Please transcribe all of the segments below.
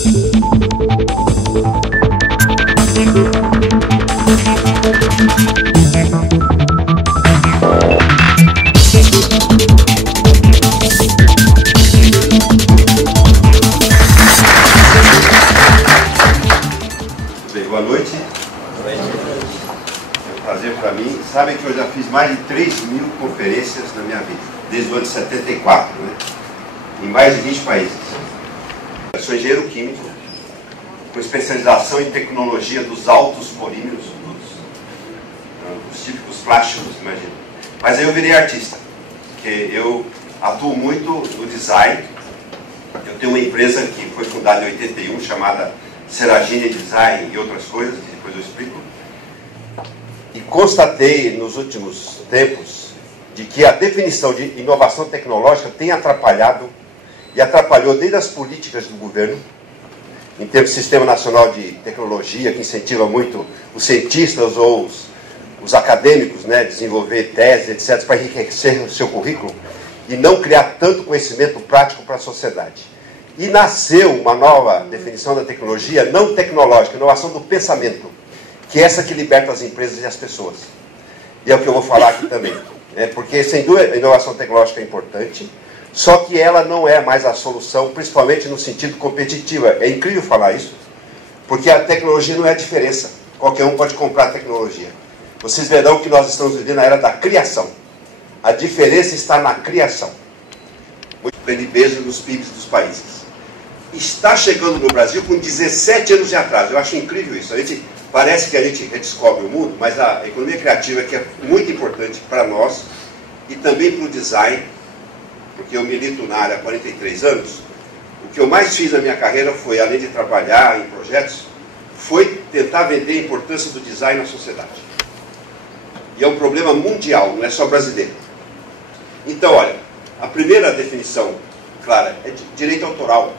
Boa noite. É um prazer para mim. Sabem que eu já fiz mais de 3.000 conferências na minha vida, desde o ano de 74, né? Em mais de 20 países. Eu sou engenheiro químico, com especialização em tecnologia dos altos polímeros, dos típicos plásticos, imagina. Mas aí eu virei artista, porque eu atuo muito no design. Eu tenho uma empresa que foi fundada em 81, chamada Seragine Design e outras coisas, que depois eu explico. E constatei nos últimos tempos de que a definição de inovação tecnológica tem atrapalhado, e atrapalhou desde as políticas do governo, em termos de Sistema Nacional de Tecnologia, que incentiva muito os cientistas ou os acadêmicos, né, desenvolver teses, etc., para enriquecer o seu currículo, e não criar tanto conhecimento prático para a sociedade. E nasceu uma nova definição da tecnologia, não tecnológica, inovação do pensamento, que é essa que liberta as empresas e as pessoas. E é o que eu vou falar aqui também. Porque, sem dúvida, a inovação tecnológica é importante, só que ela não é mais a solução, principalmente no sentido competitivo. É incrível falar isso, porque a tecnologia não é a diferença. Qualquer um pode comprar a tecnologia. Vocês verão que nós estamos vivendo na era da criação. A diferença está na criação. Muito beijo nos PIBs dos países. Está chegando no Brasil com 17 anos de atraso. Eu acho incrível isso. Parece que a gente redescobre o mundo, mas a economia criativa, que é muito importante para nós e também para o design, porque eu milito na área há 43 anos, o que eu mais fiz na minha carreira foi, além de trabalhar em projetos, foi tentar vender a importância do design na sociedade. E é um problema mundial, não é só brasileiro. Então, olha, a primeira definição clara é de direito autoral.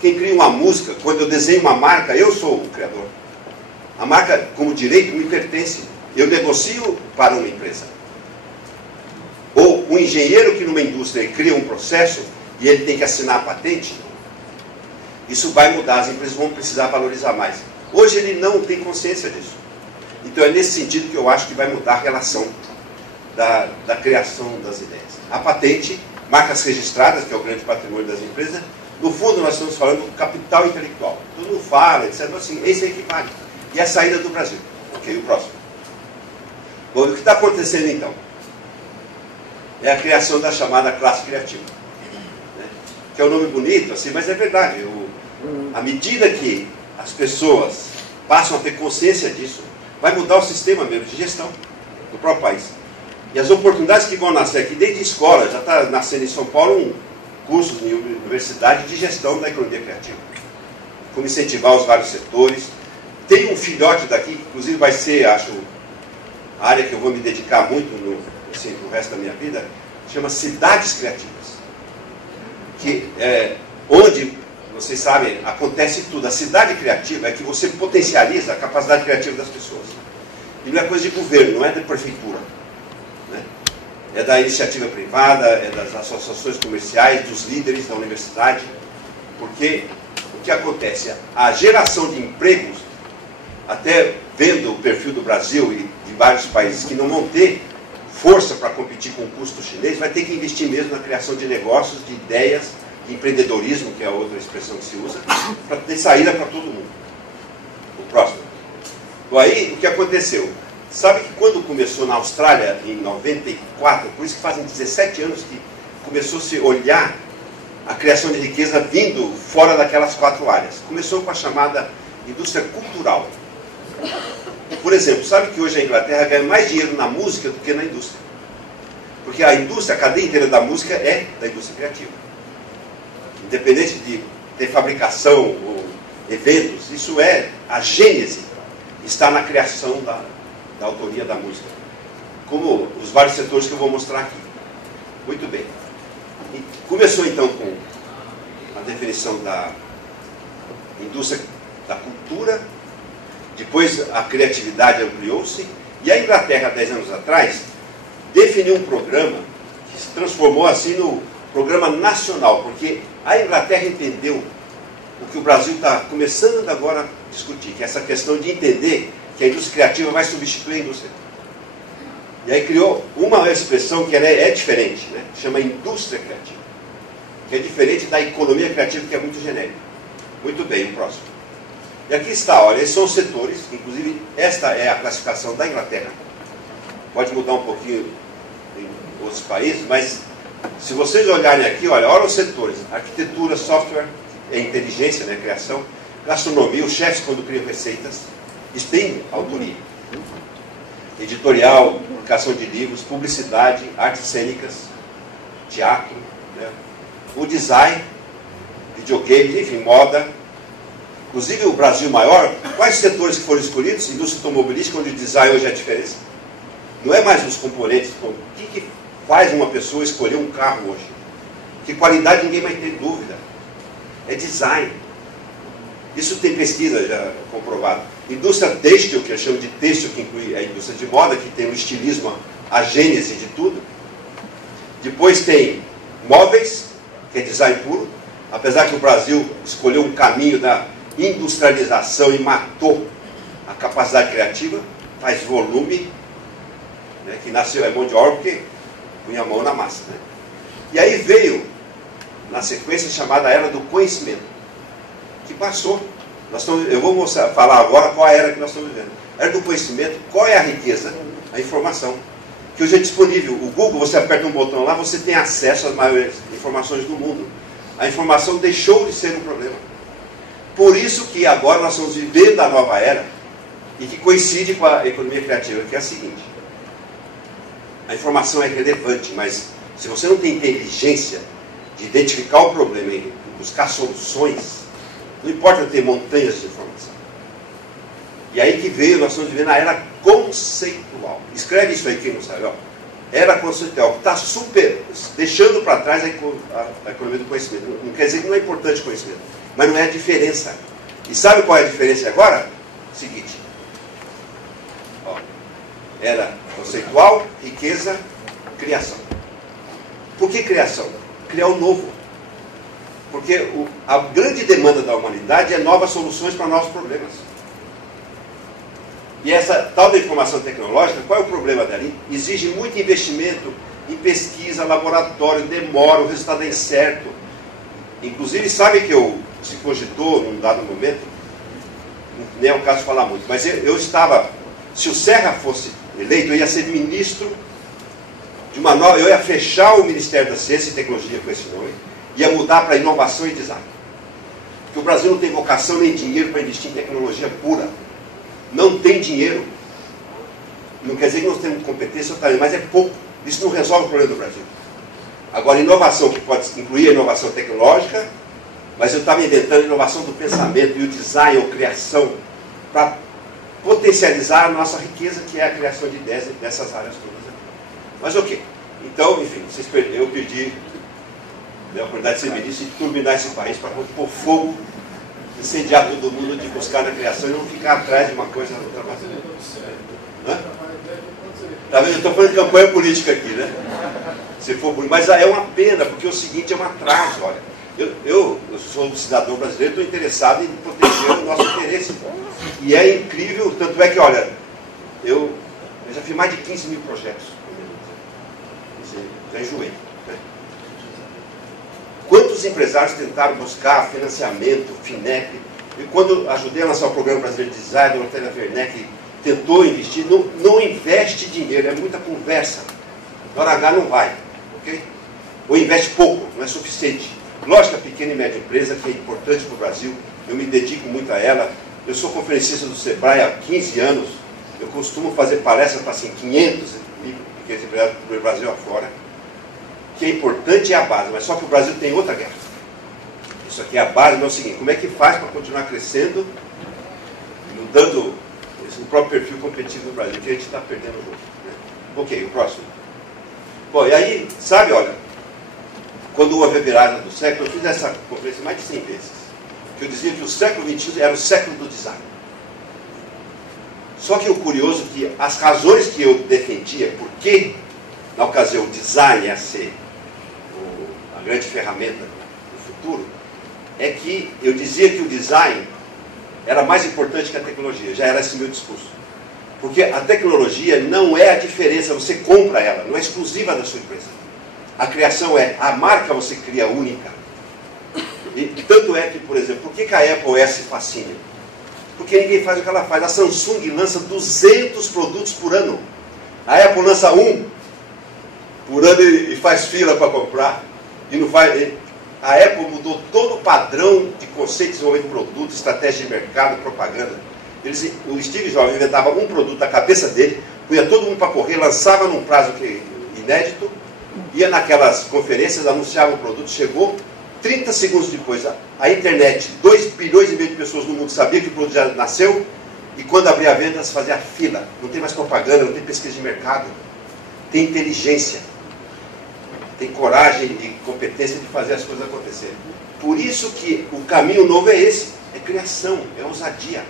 Quem cria uma música, quando eu desenho uma marca, eu sou o criador. A marca, como direito, me pertence. Eu negocio para uma empresa. Ou um engenheiro que numa indústria cria um processo e ele tem que assinar a patente, isso vai mudar, as empresas vão precisar valorizar mais. Hoje ele não tem consciência disso. Então é nesse sentido que eu acho que vai mudar a relação da criação das ideias. A patente, marcas registradas, que é o grande patrimônio das empresas, no fundo nós estamos falando do capital intelectual. Todo mundo fala, etc. Assim, esse é que vale. E a saída do Brasil. Ok, o próximo. Bom, o que está acontecendo então? É a criação da chamada classe criativa. Né? Que é um nome bonito, assim, mas é verdade. À medida que as pessoas passam a ter consciência disso, vai mudar o sistema mesmo de gestão do próprio país. E as oportunidades que vão nascer aqui, desde escola, já está nascendo em São Paulo um curso de universidade de gestão da economia criativa. Como incentivar os vários setores. Tem um filhote daqui, que inclusive vai ser, acho, a área que eu vou me dedicar muito no resto da minha vida, chama Cidades Criativas. Que é onde, vocês sabem, acontece tudo. A cidade criativa é que você potencializa a capacidade criativa das pessoas. E não é coisa de governo, não é da prefeitura. Né? É da iniciativa privada, é das associações comerciais, dos líderes da universidade. Porque o que acontece? A geração de empregos, até vendo o perfil do Brasil e de vários países que não vão ter força para competir com o custo chinês, vai ter que investir mesmo na criação de negócios, de ideias, de empreendedorismo, que é a outra expressão que se usa, para ter saída para todo mundo. O próximo. Bom, aí, o que aconteceu? Sabe que quando começou na Austrália, em 94, por isso que fazem 17 anos que começou a se olhar a criação de riqueza vindo fora daquelas 4 áreas. Começou com a chamada indústria cultural. Por exemplo, sabe que hoje a Inglaterra ganha mais dinheiro na música do que na indústria? Porque a indústria, a cadeia inteira da música é da indústria criativa. Independente de ter fabricação ou eventos, isso é a gênese, está na criação da autoria da música. Como os vários setores que eu vou mostrar aqui. Muito bem. E começou então com a definição da indústria da cultura. Depois a criatividade ampliou-se, e a Inglaterra, 10 anos atrás, definiu um programa que se transformou assim no programa nacional, porque a Inglaterra entendeu o que o Brasil está começando agora a discutir, que é essa questão de entender que a indústria criativa vai substituir a indústria. E aí criou uma expressão que ela é diferente, né? Chama indústria criativa, que é diferente da economia criativa, que é muito genérica. Muito bem, o próximo. E aqui está, olha, esses são os setores, inclusive esta é a classificação da Inglaterra. Pode mudar um pouquinho em outros países, mas se vocês olharem aqui, olha os setores: arquitetura, software, inteligência, né, criação, gastronomia, os chefes quando criam receitas, isso tem autoria. Editorial, publicação de livros, publicidade, artes cênicas, teatro, né, o design, videogames, enfim, moda. Inclusive o Brasil maior, quais setores que foram escolhidos? Indústria automobilística, onde o design hoje é a diferença. Não é mais os componentes. O que faz uma pessoa escolher um carro hoje? Que qualidade ninguém vai ter dúvida. É design. Isso tem pesquisa já comprovada. Indústria têxtil, que eu chamo de têxtil, que inclui a indústria de moda, que tem o estilismo, a gênese de tudo. Depois tem móveis, que é design puro. Apesar que o Brasil escolheu um caminho da industrialização e matou a capacidade criativa, faz volume, né, que nasceu, é mão de obra porque punha a mão na massa. Né? E aí veio, na sequência, chamada Era do Conhecimento, que passou. Eu vou falar agora qual é a era que nós estamos vivendo. A Era do Conhecimento, qual é a riqueza? A informação, que hoje é disponível. O Google, você aperta um botão lá, você tem acesso às maiores informações do mundo. A informação deixou de ser um problema. Por isso que agora nós estamos vivendo a nova era, e que coincide com a economia criativa, que é a seguinte: a informação é relevante, mas se você não tem inteligência de identificar o problema e buscar soluções, não importa ter montanhas de informação. E aí que veio, nós estamos vivendo a era conceitual. Escreve isso aí, quem não sabe, ó. Era conceitual, que está super, deixando para trás a economia do conhecimento. Não quer dizer que não é importante o conhecimento, mas não é a diferença. E sabe qual é a diferença agora? Seguinte. Ó, era conceitual, riqueza, criação. Por que criação? Criar o novo. Porque a grande demanda da humanidade é novas soluções para novos problemas. E essa tal da informação tecnológica, qual é o problema dela? Exige muito investimento em pesquisa, laboratório, demora, o resultado é incerto. Inclusive, sabe que se cogitou num dado momento, nem é o caso de falar muito, mas eu estava, se o Serra fosse eleito, eu ia ser ministro de uma nova, eu ia fechar o Ministério da Ciência e Tecnologia com esse nome, ia mudar para inovação e design. Porque o Brasil não tem vocação nem dinheiro para investir em tecnologia pura. Não tem dinheiro. Não quer dizer que nós temos competência ou talento, mas é pouco. Isso não resolve o problema do Brasil. Agora, inovação, que pode incluir a inovação tecnológica, mas eu estava inventando inovação do pensamento e o design ou criação para potencializar a nossa riqueza, que é a criação de ideias dessas áreas todas. Mas ok. Então, enfim, eu perdi a oportunidade de ser ministro e turbinar esse país para pôr fogo, incendiar todo mundo, de buscar na criação e não ficar atrás de uma coisa ultrapassada. Tá vendo? Eu estou falando de campanha política aqui, né? Se for, mas é uma pena, porque é o seguinte, é um atraso, olha. Eu sou um cidadão brasileiro, estou interessado em proteger o nosso interesse. E é incrível, tanto é que, olha, eu já fiz mais de 15 mil projetos. Já enjoei. Né? Quantos empresários tentaram buscar financiamento, FINEP, e quando ajudei a lançar o Programa Brasileiro de Design, a Dorothea Werneck tentou investir, não investe dinheiro, é muita conversa. Na hora H não vai, ok? Ou investe pouco, não é suficiente. Lógico, a pequena e média empresa, que é importante para o Brasil, eu me dedico muito a ela. Eu sou conferencista do Sebrae há 15 anos, eu costumo fazer palestras para assim, 500 pequenos empresários do Brasil afora. Que é importante é a base, mas só que o Brasil tem outra guerra. Isso aqui é a base, mas é o seguinte: como é que faz para continuar crescendo, mudando o próprio perfil competitivo do Brasil, que a gente está perdendo o jogo. Né? Ok, o próximo. Bom, e aí, sabe, olha, quando houve a virada do século, eu fiz essa conferência mais de 100 vezes, que eu dizia que o século XXI era o século do design. Só que o curioso é que as razões que eu defendia, por que, na ocasião, o design ia ser a grande ferramenta do futuro, é que eu dizia que o design era mais importante que a tecnologia. Já era esse meu discurso. Porque a tecnologia não é a diferença, você compra ela, não é exclusiva da sua empresa. A criação é, a marca você cria única. E tanto é que, por exemplo, por que a Apple S fascina? Porque ninguém faz o que ela faz. A Samsung lança 200 produtos por ano. A Apple lança um por ano e faz fila para comprar. E não faz. A Apple mudou todo o padrão de conceito de desenvolvimento de produto, estratégia de mercado, propaganda. O Steve Jobs inventava um produto da cabeça dele, punha todo mundo para correr, lançava num prazo inédito, ia naquelas conferências, anunciava o produto, chegou, 30 segundos depois, a internet, 2 bilhões e meio de pessoas no mundo sabiam que o produto já nasceu, e quando abria a venda, fazia fila. Não tem mais propaganda, não tem pesquisa de mercado, tem inteligência, tem coragem e competência de fazer as coisas acontecerem. Por isso que o caminho novo é esse, é criação, é ousadia.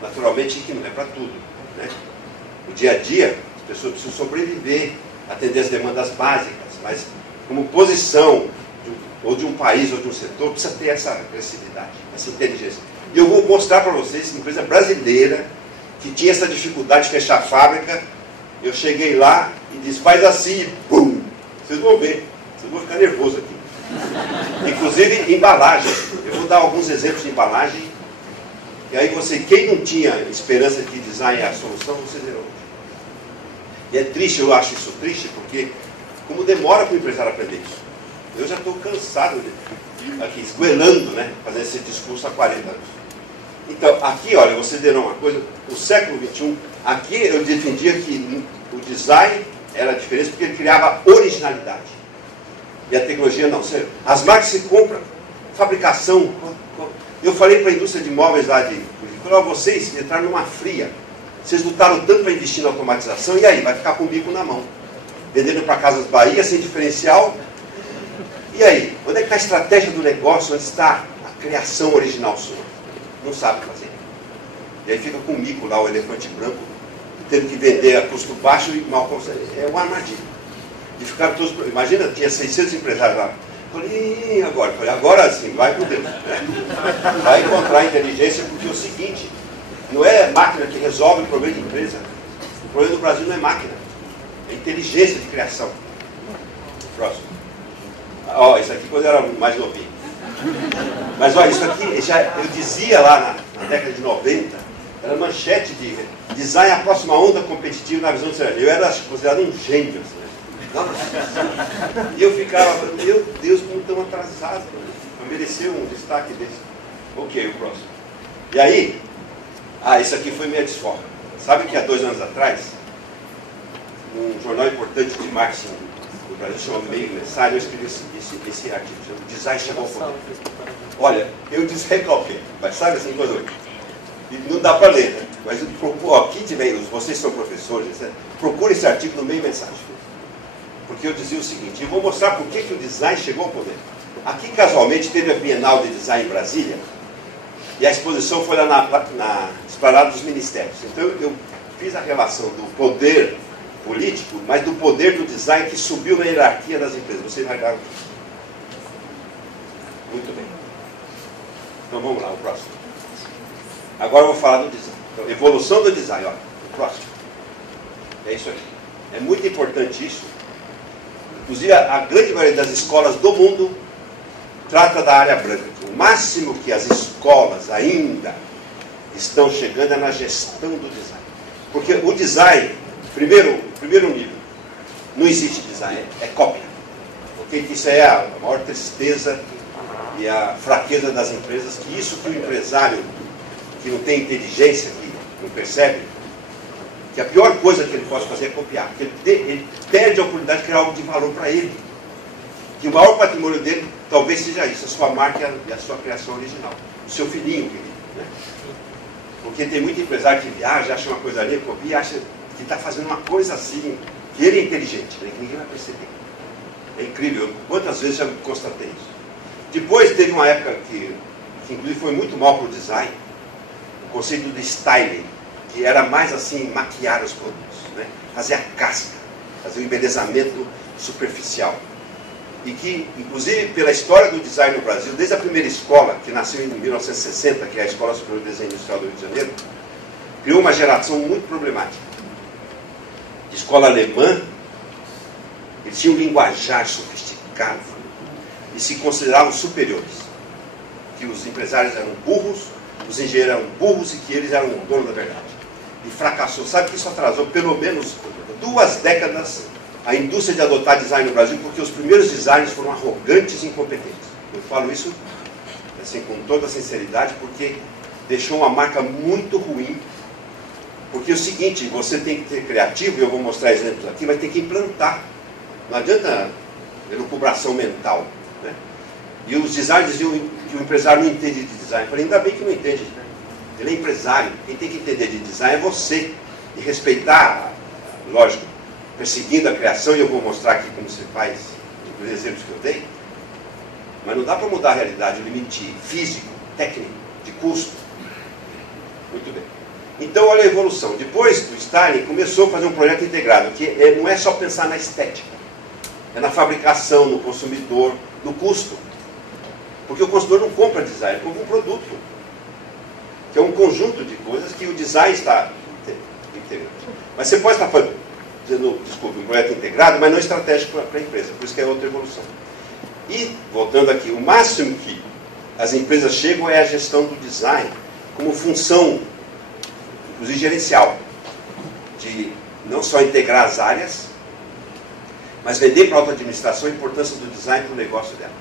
Naturalmente que não é para tudo, né? O dia a dia, as pessoas precisam sobreviver, atender as demandas básicas, mas como posição ou de um país ou de um setor, precisa ter essa agressividade, essa inteligência. E eu vou mostrar para vocês, uma empresa brasileira, que tinha essa dificuldade de fechar a fábrica. Eu cheguei lá e disse, faz assim, e bum! Vocês vão ver, vocês vão ficar nervosos aqui. Inclusive embalagem. Eu vou dar alguns exemplos de embalagem. E aí quem não tinha esperança de que design é a solução, você zerou. E é triste, eu acho isso triste, porque como demora para o empresário aprender isso. Eu já estou cansado aqui, esgoelando, né, fazendo esse discurso há 40 anos. Então, aqui, olha, você verão uma coisa, no século XXI, aqui eu defendia que o design era a diferença porque ele criava originalidade. E a tecnologia não. As marcas se compram, fabricação. Eu falei para a indústria de móveis lá de Curitiba, vocês entraram numa fria. Vocês lutaram tanto para investir na automatização, e aí? Vai ficar com o bico na mão. Vendendo para Casas Bahia, sem diferencial. E aí? Onde é que está a estratégia do negócio? Onde está a criação original sua? Não sabe fazer. E aí fica com o mico lá, o elefante branco, tendo que vender a custo baixo e mal consegue. É uma armadilha. E ficaram todos... Imagina, tinha 600 empresários lá. Falei, agora? Falei, agora sim, vai por Deus. Né? Vai encontrar inteligência, porque é o seguinte, não é máquina que resolve o problema de empresa. O problema do Brasil não é máquina, é inteligência de criação. Próximo. Ó, isso aqui quando eu era mais novinho. Mas olha, isso aqui, eu dizia lá na década de 90, era manchete de design a próxima onda competitiva na visão do cenário. Eu era considerado um gênio. Assim, né? E eu ficava, meu Deus, como tão atrasado. Eu merecia um destaque desse. Ok, o próximo. E aí, isso aqui foi minha desforra. Sabe que há 2 anos atrás, um jornal importante de marketing do Brasil, chamado Meio Mensagem, eu escrevi esse artigo, chama Design Chegou ao Poder. Olha, eu desrecalquei, mas sabe assim, coisa? E não dá para ler, né? Mas quem tiver, vocês são professores, né? Procure esse artigo no Meio Mensagem. Porque eu dizia o seguinte, eu vou mostrar por que o design chegou ao poder. Aqui, casualmente, teve a Bienal de Design em Brasília, e a exposição foi lá na Esplanada dos Ministérios. Então, eu fiz a relação do poder político, mas do poder do design que subiu na hierarquia das empresas. Vocês vai dar aqui. Muito bem. Então, vamos lá, o próximo. Agora eu vou falar do design. Então, evolução do design, ó. O próximo. É isso aqui. É muito importante isso. Inclusive, a grande maioria das escolas do mundo trata da área branca. O máximo que as escolas ainda estão chegando é na gestão do design. Porque o design, primeiro nível, não existe design, é cópia. Porque isso é a maior tristeza e a fraqueza das empresas, que isso que o empresário que não tem inteligência, que não percebe, que a pior coisa que ele pode fazer é copiar, porque ele perde a oportunidade de criar algo de valor para ele. Que o maior patrimônio dele talvez seja isso, a sua marca e a sua criação original. O seu filhinho, querido. Né? Porque tem muito empresário que viaja, acha uma coisa ali, copia, acha que está fazendo uma coisa assim, que ele é inteligente, né? Que ninguém vai perceber. É incrível, quantas vezes já constatei isso. Depois teve uma época que inclusive foi muito mal para o design, o conceito do styling, que era mais assim, maquiar os produtos, né? Fazer a casca, fazer o embelezamento superficial. e que, inclusive, pela história do design no Brasil, desde a primeira escola, que nasceu em 1960, que é a Escola Superior de Desenho Industrial do Rio de Janeiro, criou uma geração muito problemática. De escola alemã, eles tinham um linguajar sofisticado e se consideravam superiores. Que os empresários eram burros, os engenheiros eram burros e que eles eram o dono da verdade. E fracassou. Sabe que isso atrasou pelo menos 2 décadas a indústria de adotar design no Brasil, porque os primeiros designers foram arrogantes e incompetentes. Eu falo isso assim, com toda sinceridade, porque deixou uma marca muito ruim. Porque é o seguinte, você tem que ser criativo, e eu vou mostrar exemplos aqui, vai ter que implantar. Não adianta elucubração mental. Né? E os designers diziam que o empresário não entende de design. Eu falei, ainda bem que não entende. Ele é empresário. Quem tem que entender de design é você. E respeitar, lógico, perseguindo a criação, e eu vou mostrar aqui como se faz, os exemplos que eu dei. Mas não dá para mudar a realidade, o limite físico, técnico, de custo. Muito bem. Então, olha a evolução. Depois do Stalin, começou a fazer um projeto integrado, que não é só pensar na estética, é na fabricação, no consumidor, no custo. Porque o consumidor não compra design, ele compra um produto, que é um conjunto de coisas que o design está integrando. Mas você pode estar fazendo, desculpe, um projeto integrado, mas não estratégico para a empresa, por isso que é outra evolução. E, voltando aqui, o máximo que as empresas chegam é a gestão do design como função, inclusive gerencial, de não só integrar as áreas, mas vender para a auto-administração a importância do design para o negócio dela.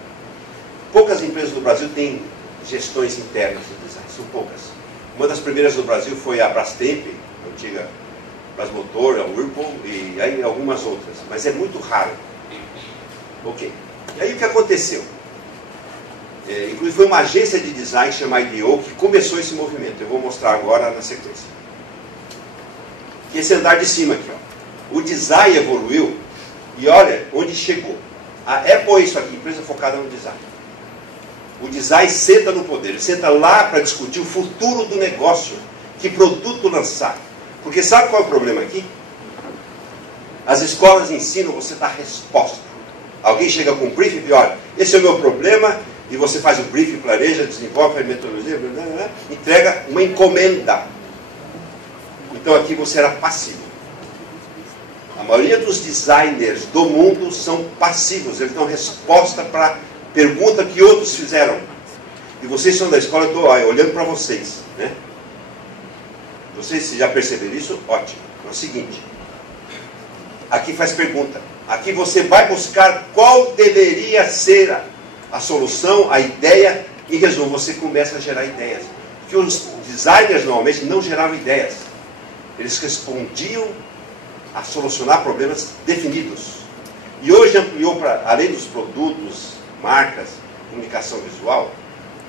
Poucas empresas do Brasil têm gestões internas do design, são poucas. Uma das primeiras do Brasil foi a Brastemp, a antiga Brasmotor, a Whirlpool e aí algumas outras, mas é muito raro. Ok. E aí o que aconteceu? Inclusive foi uma agência de design chamada IDEO que começou esse movimento. Eu vou mostrar agora na sequência. Que esse andar de cima aqui, ó. O design evoluiu e olha onde chegou. A Apple é isso aqui, empresa focada no design. O design senta no poder, ele senta lá para discutir o futuro do negócio, que produto lançar. Porque sabe qual é o problema aqui? As escolas ensinam você a dar resposta. Alguém chega com um briefing e olha, esse é o meu problema, e você faz o briefing, planeja, desenvolve a metodologia, entrega uma encomenda. Então aqui você era passivo. A maioria dos designers do mundo são passivos, eles dão resposta para pergunta que outros fizeram. E vocês são da escola, eu estou olhando para vocês. Né? Vocês já perceberam isso? Ótimo. É o seguinte. Aqui faz pergunta. Aqui você vai buscar qual deveria ser a solução, a ideia. Em resumo, você começa a gerar ideias. Porque os designers normalmente não geravam ideias. Eles respondiam a solucionar problemas definidos. E hoje ampliou para, além dos produtos, marcas, comunicação visual,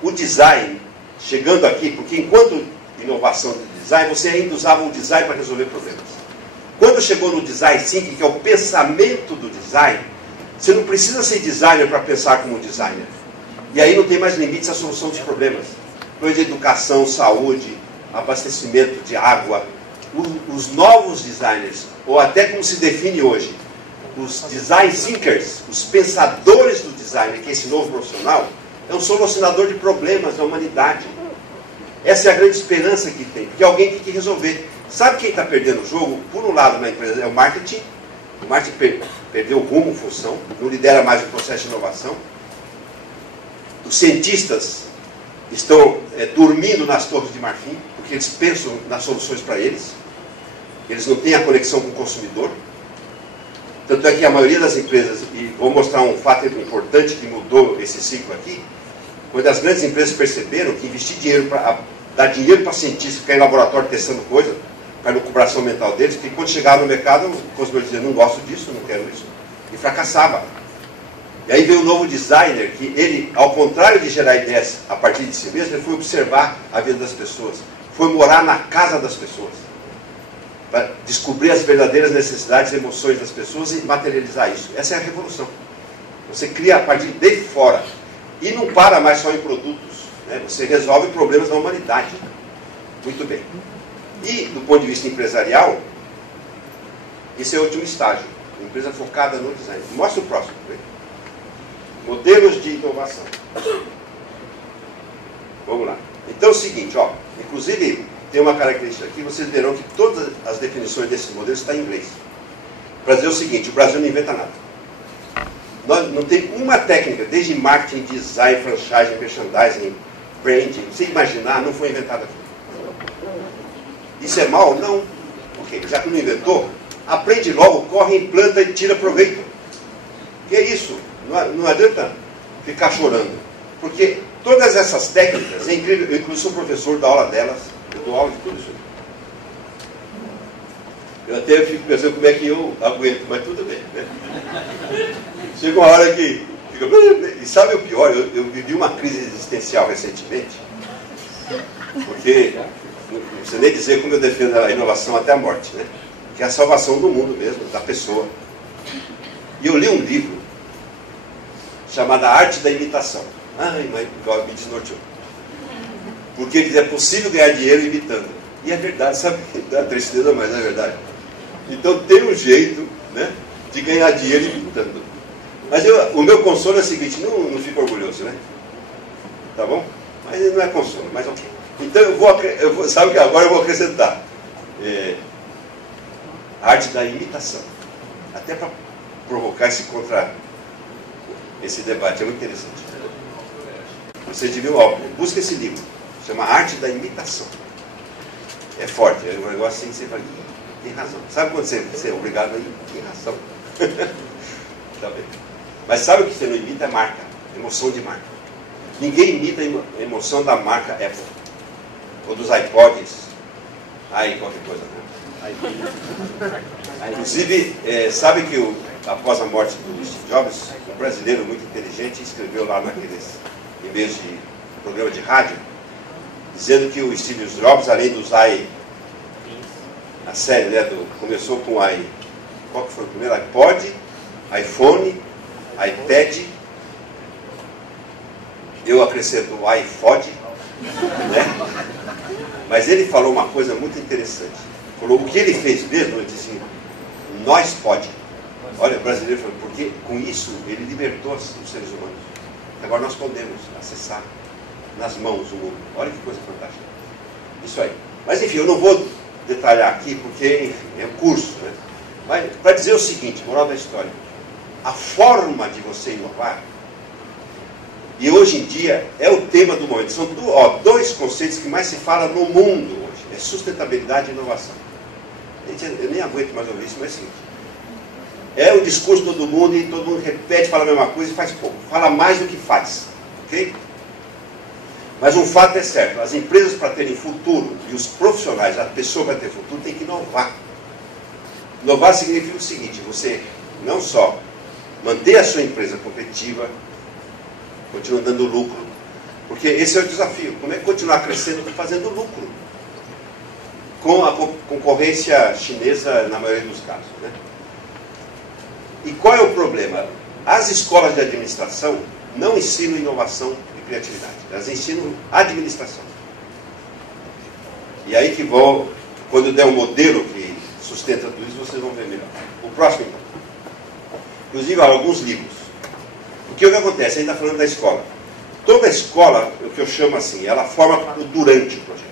o design, chegando aqui, porque enquanto inovação de design, você ainda usava o design para resolver problemas. Quando chegou no design thinking, que é o pensamento do design, você não precisa ser designer para pensar como designer. E aí não tem mais limites à solução dos problemas. Coisa de educação, saúde, abastecimento de água. Os novos designers, ou até como se define hoje, os design thinkers, os pensadores do design, que é esse novo profissional, é um solucionador de problemas da humanidade. Essa é a grande esperança que tem, porque alguém tem que resolver. Sabe quem está perdendo o jogo? Por um lado, na empresa, é o marketing. O marketing perdeu o rumo, função, não lidera mais o processo de inovação. Os cientistas estão dormindo nas torres de marfim, porque eles pensam nas soluções para eles. Eles não têm a conexão com o consumidor. Tanto é que a maioria das empresas, e vou mostrar um fato importante que mudou esse ciclo aqui, quando as grandes empresas perceberam que investir dinheiro para dar dinheiro para cientistas ficar em laboratório testando coisa, para a elucubração mental deles, porque quando chegava no mercado, o consumidor dizia, não gosto disso, não quero isso, e fracassava. E aí veio um novo designer, que ele, ao contrário de gerar ideias a partir de si mesmo, ele foi observar a vida das pessoas, foi morar na casa das pessoas, para descobrir as verdadeiras necessidades e emoções das pessoas e materializar isso. Essa é a revolução. Você cria a partir de fora. E não para mais só em produtos. Né? Você resolve problemas da humanidade. Muito bem. E, do ponto de vista empresarial, esse é o último estágio. Uma empresa focada no design. Mostra o próximo. Modelos de inovação. Vamos lá. Então é o seguinte, ó, inclusive tem uma característica aqui, vocês verão que todas as definições desses modelos estão em inglês. Para dizer o seguinte, o Brasil não inventa nada. Nós não tem uma técnica, desde marketing, design, franchising, merchandising, branding, você imaginar, não foi inventada aqui. Isso é mal? Não. Porque já que não inventou, aprende logo, corre, implanta e tira proveito. Que é isso? Não adianta ficar chorando. Porque todas essas técnicas, é incrível, eu inclusive sou professor da aula delas, eu dou aula de tudo isso. Eu até fico pensando como é que eu aguento, mas tudo bem, né? Chega uma hora que fica... E sabe o pior? Eu vivi uma crise existencial recentemente, porque não precisa nem dizer como eu defendo a inovação até a morte, né? Que é a salvação do mundo mesmo, da pessoa. E eu li um livro chamado A Arte da Imitação. Ai, mas me desnorteou. Porque ele diz, é possível ganhar dinheiro imitando. E é verdade, sabe? Dá tristeza, mas é verdade. Então tem um jeito, né, de ganhar dinheiro imitando. Mas o meu consolo é o seguinte, não fico orgulhoso, né? Tá bom? Mas não é consolo, mas ok. Então eu vou sabe que agora eu vou acrescentar. A arte da imitação. Até para provocar esse debate, é muito interessante. Vocês deviam, busca esse livro, chama Arte da Imitação. É forte, é um negócio assim que você fala, tem razão. Sabe quando você é obrigado a ir? Tem razão. Tá bem. Mas sabe o que você não imita? É marca, emoção de marca. Ninguém imita a emoção da marca Apple. Ou dos iPods. Aí, qualquer coisa, né? Inclusive, sabe que após a morte do Steve Jobs, um brasileiro muito inteligente escreveu lá naqueles e-mails de programa de rádio, dizendo que o Steve Jobs, além dos a série, né, começou com qual que foi o primeiro? iPod, iPhone, iPad, eu acrescento o iPod, né? Mas ele falou uma coisa muito interessante. Falou, o que ele fez mesmo, ele disse assim, nós pode. Olha, o brasileiro falou, porque com isso ele libertou os seres humanos. Agora nós podemos acessar nas mãos o mundo. Olha que coisa fantástica. Isso aí. Mas enfim, eu não vou detalhar aqui, porque enfim, é um curso, né? Mas para dizer o seguinte, moral da história, a forma de você inovar, e hoje em dia é o tema do momento, são dois conceitos que mais se fala no mundo hoje, é sustentabilidade e inovação. Eu nem aguento mais ouvir isso, mas é o seguinte, é o discurso de todo mundo e todo mundo repete, fala a mesma coisa e faz pouco, fala mais do que faz, ok? Mas um fato é certo, as empresas para terem futuro e os profissionais, a pessoa para ter futuro tem que inovar. Inovar significa o seguinte, você não só manter a sua empresa competitiva, continua dando lucro, porque esse é o desafio, como é que continuar crescendo e fazendo lucro com a concorrência chinesa na maioria dos casos, né? E qual é o problema? As escolas de administração não ensinam inovação e criatividade, elas ensinam administração. E aí que vou, quando eu der um modelo que sustenta tudo isso, vocês vão ver melhor. O próximo, então. Inclusive, há alguns livros. Porque o que acontece? A gente está falando da escola. Toda escola, o que eu chamo assim, ela forma o durante o projeto.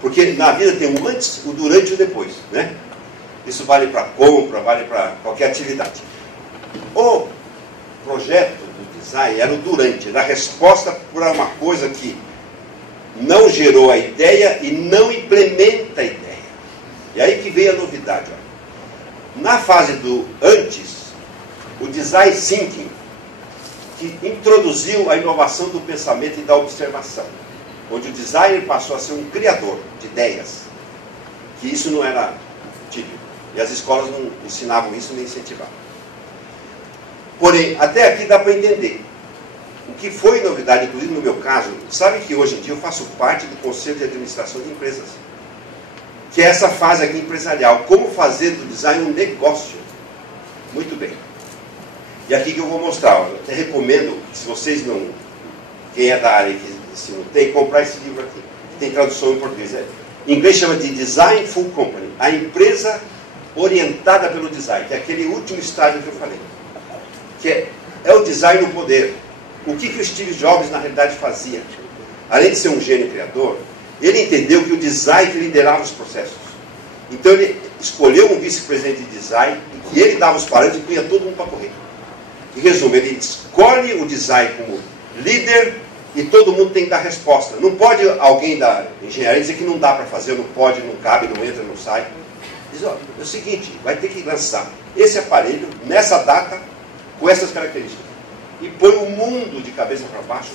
Porque na vida tem o antes, o durante e o depois, né? Isso vale para compra, vale para qualquer atividade. O projeto do design era o durante, era a resposta para uma coisa que não gerou a ideia e não implementa a ideia. E aí que veio a novidade. Ó. Na fase do antes, o design thinking, que introduziu a inovação do pensamento e da observação, onde o designer passou a ser um criador de ideias, que isso não era típico. E as escolas não ensinavam isso nem incentivavam. Porém, até aqui dá para entender. O que foi novidade, inclusive no meu caso, sabe que hoje em dia eu faço parte do Conselho de Administração de Empresas, que é essa fase aqui empresarial, como fazer do design um negócio. Muito bem. E aqui que eu vou mostrar, eu até recomendo, se vocês não, quem é da área que não tem, comprar esse livro aqui, que tem tradução em português. Em inglês chama de Design Full Company, a empresa orientada pelo design, que é aquele último estágio que eu falei. Que é é o design no poder. O que o Steve Jobs na realidade fazia? Além de ser um gênio criador, ele entendeu que o design liderava os processos. Então ele escolheu um vice-presidente de design e ele dava os parâmetros e punha todo mundo para correr. Em resumo, ele escolhe o design como líder e todo mundo tem que dar resposta. Não pode alguém da engenharia dizer que não dá para fazer, não pode, não cabe, não entra, não sai. Diz, ó, é o seguinte, vai ter que lançar esse aparelho nessa data com essas características. E põe o mundo de cabeça para baixo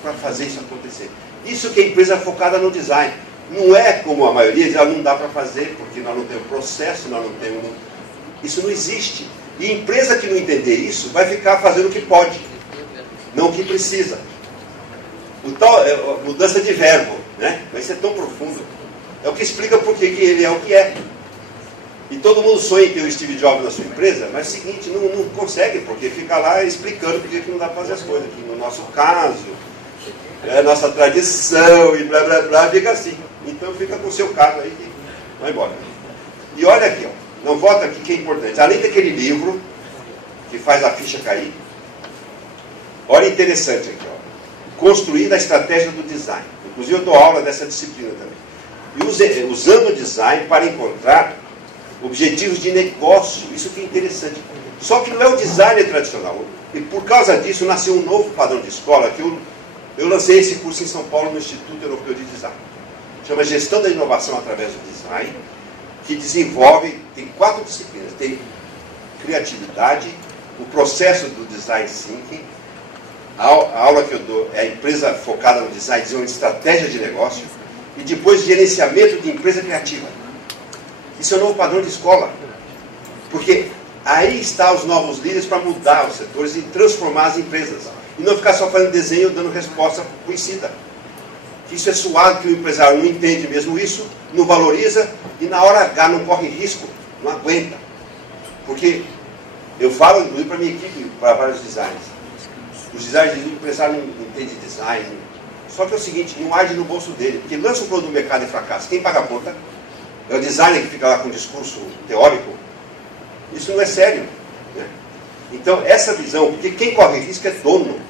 para fazer isso acontecer. Isso que é empresa focada no design. Não é como a maioria diz, não dá para fazer porque nós não temos processo, nós não temos... Isso não existe. E empresa que não entender isso vai ficar fazendo o que pode, não o que precisa. O tal, mudança de verbo, né? Vai ser tão profundo. É o que explica por que ele é o que é. E todo mundo sonha em ter o Steve Jobs na sua empresa, mas é o seguinte, não consegue, porque fica lá explicando por que não dá para fazer as coisas. Que no nosso caso, é a nossa tradição e blá blá blá, fica assim. Então fica com o seu caso aí que vai embora. E olha aqui, ó, não volta aqui que é importante. Além daquele livro que faz a ficha cair, olha interessante aqui, ó. Construindo a estratégia do design. Inclusive eu dou aula dessa disciplina também. E usando o design para encontrar objetivos de negócio. Isso que é interessante. Só que não é o design tradicional. E por causa disso nasceu um novo padrão de escola que eu lancei esse curso em São Paulo no Instituto Europeu de Design. Chama Gestão da Inovação através do Design, que desenvolve, tem 4 disciplinas. Tem criatividade, o processo do design thinking, a aula que eu dou é a empresa focada no design, desenvolvendo estratégia de negócio, e depois gerenciamento de empresa criativa. Isso é o novo padrão de escola. Porque aí estão os novos líderes para mudar os setores e transformar as empresas. E não ficar só fazendo desenho dando resposta conhecida. Isso é suado que o empresário não entende mesmo isso, não valoriza e na hora H não corre risco, não aguenta. Porque eu falo, inclusive, para minha equipe, para vários designers. Os designers dizem que o empresário não entende design. Só que é o seguinte, não age no bolso dele. Porque lança um produto no mercado e fracassa. Quem paga a conta? É o designer que fica lá com um discurso teórico. Isso não é sério. Né? Então, essa visão, porque quem corre risco é dono.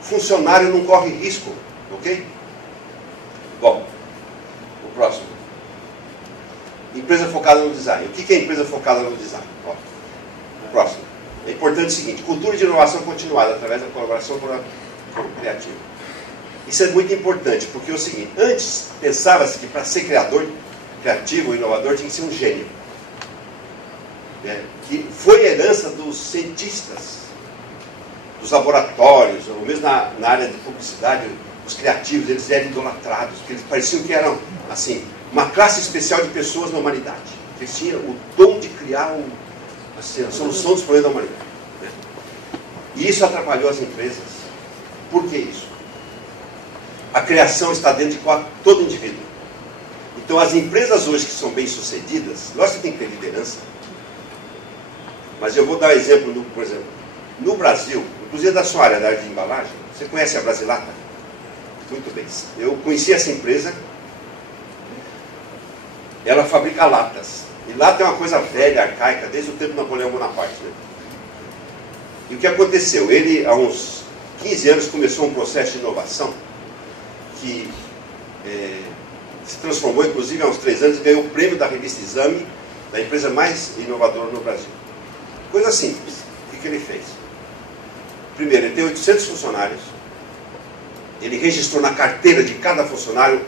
Funcionário não corre risco. Ok? Bom, o próximo. Empresa focada no design. O que é empresa focada no design? Ó, o próximo. É importante o seguinte, cultura de inovação continuada através da colaboração com o criativo. Isso é muito importante, porque é o seguinte, antes pensava-se que para ser criador, criativo, inovador, tinha que ser um gênio. Que foi herança dos cientistas, dos laboratórios, ou mesmo na área de publicidade, os criativos, eles eram idolatrados, porque eles pareciam que eram, assim, uma classe especial de pessoas na humanidade. Eles tinham o dom de criar assim, a solução dos problemas da humanidade. Né? E isso atrapalhou as empresas. Por que isso? A criação está dentro de todo indivíduo. Então, as empresas hoje que são bem-sucedidas, lógico que tem que ter liderança, mas eu vou dar um exemplo, por exemplo, no Brasil, inclusive da sua área, da área de embalagem, você conhece a Brasilata? Muito bem. Eu conheci essa empresa, ela fabrica latas. E lata é uma coisa velha, arcaica, desde o tempo do Napoleão Bonaparte. Né? E o que aconteceu? Ele, há uns 15 anos, começou um processo de inovação que se transformou, inclusive, há uns 3 anos, e ganhou o prêmio da revista Exame, da empresa mais inovadora no Brasil. Coisa simples. O que ele fez? Primeiro, ele tem 800 funcionários. Ele registrou na carteira de cada funcionário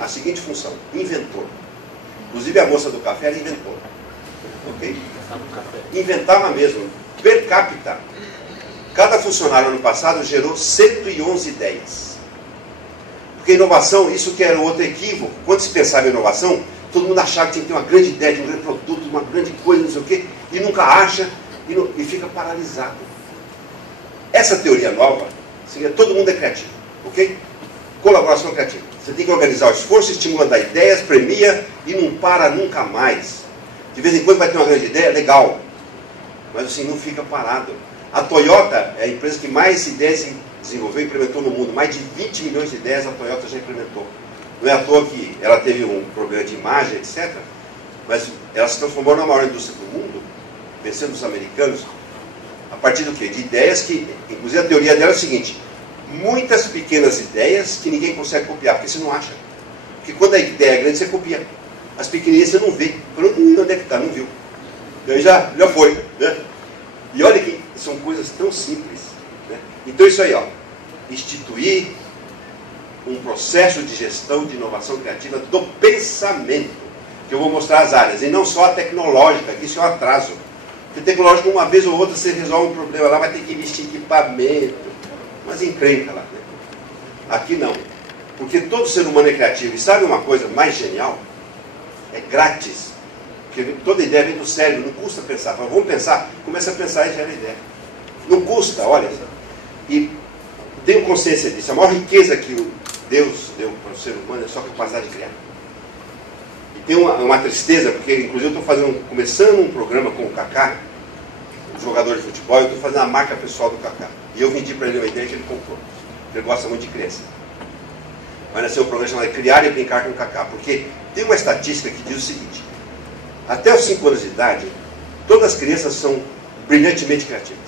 a seguinte função: inventor. Inclusive a moça do café era inventora. Ok? Inventava mesmo. Per capita. Cada funcionário ano passado gerou 111 ideias. Porque inovação, isso que era outro equívoco. Quando se pensava em inovação, todo mundo achava que tinha que ter uma grande ideia, de um grande produto, uma grande coisa, não sei o quê, e nunca acha e fica paralisado. Essa teoria nova, todo mundo é criativo. Ok? Colaboração criativa. Você tem que organizar o esforço, estimula dar ideias, premia e não para nunca mais. De vez em quando vai ter uma grande ideia, legal. Mas assim, não fica parado. A Toyota é a empresa que mais ideias desenvolveu e implementou no mundo. Mais de 20 milhões de ideias a Toyota já implementou. Não é à toa que ela teve um problema de imagem, etc. Mas ela se transformou na maior indústria do mundo, vencendo os americanos. A partir do quê? De ideias que, inclusive a teoria dela é o seguinte: muitas pequenas ideias que ninguém consegue copiar, porque você não acha. Porque quando a ideia é grande, você copia. As pequenininhas você não vê. Onde é que está? Não viu. Daí já foi. Né? E olha que são coisas tão simples. Né? Então isso aí, ó, instituir um processo de gestão de inovação criativa do pensamento, que eu vou mostrar as áreas, e não só a tecnológica, que isso é um atraso. Porque tecnológico, uma vez ou outra, você resolve um problema lá, vai ter que investir em equipamento, mas encrenca lá. Né? Aqui não. Porque todo ser humano é criativo. E sabe uma coisa mais genial? É grátis. Porque toda ideia vem do cérebro, não custa pensar. Fala, vamos pensar, começa a pensar e gera ideia. Não custa, olha. E tenho consciência disso. A maior riqueza que Deus deu para o ser humano é só a capacidade de criar. E tem uma tristeza, porque inclusive eu estou começando um programa com o Kaká, um jogador de futebol, eu estou fazendo a marca pessoal do Kaká. E eu vendi para ele uma ideia que ele comprou. Ele gosta muito de criança. Vai nascer um programa chamado Criar e Brincar com o Kaká. Porque tem uma estatística que diz o seguinte: até os 5 anos de idade, todas as crianças são brilhantemente criativas.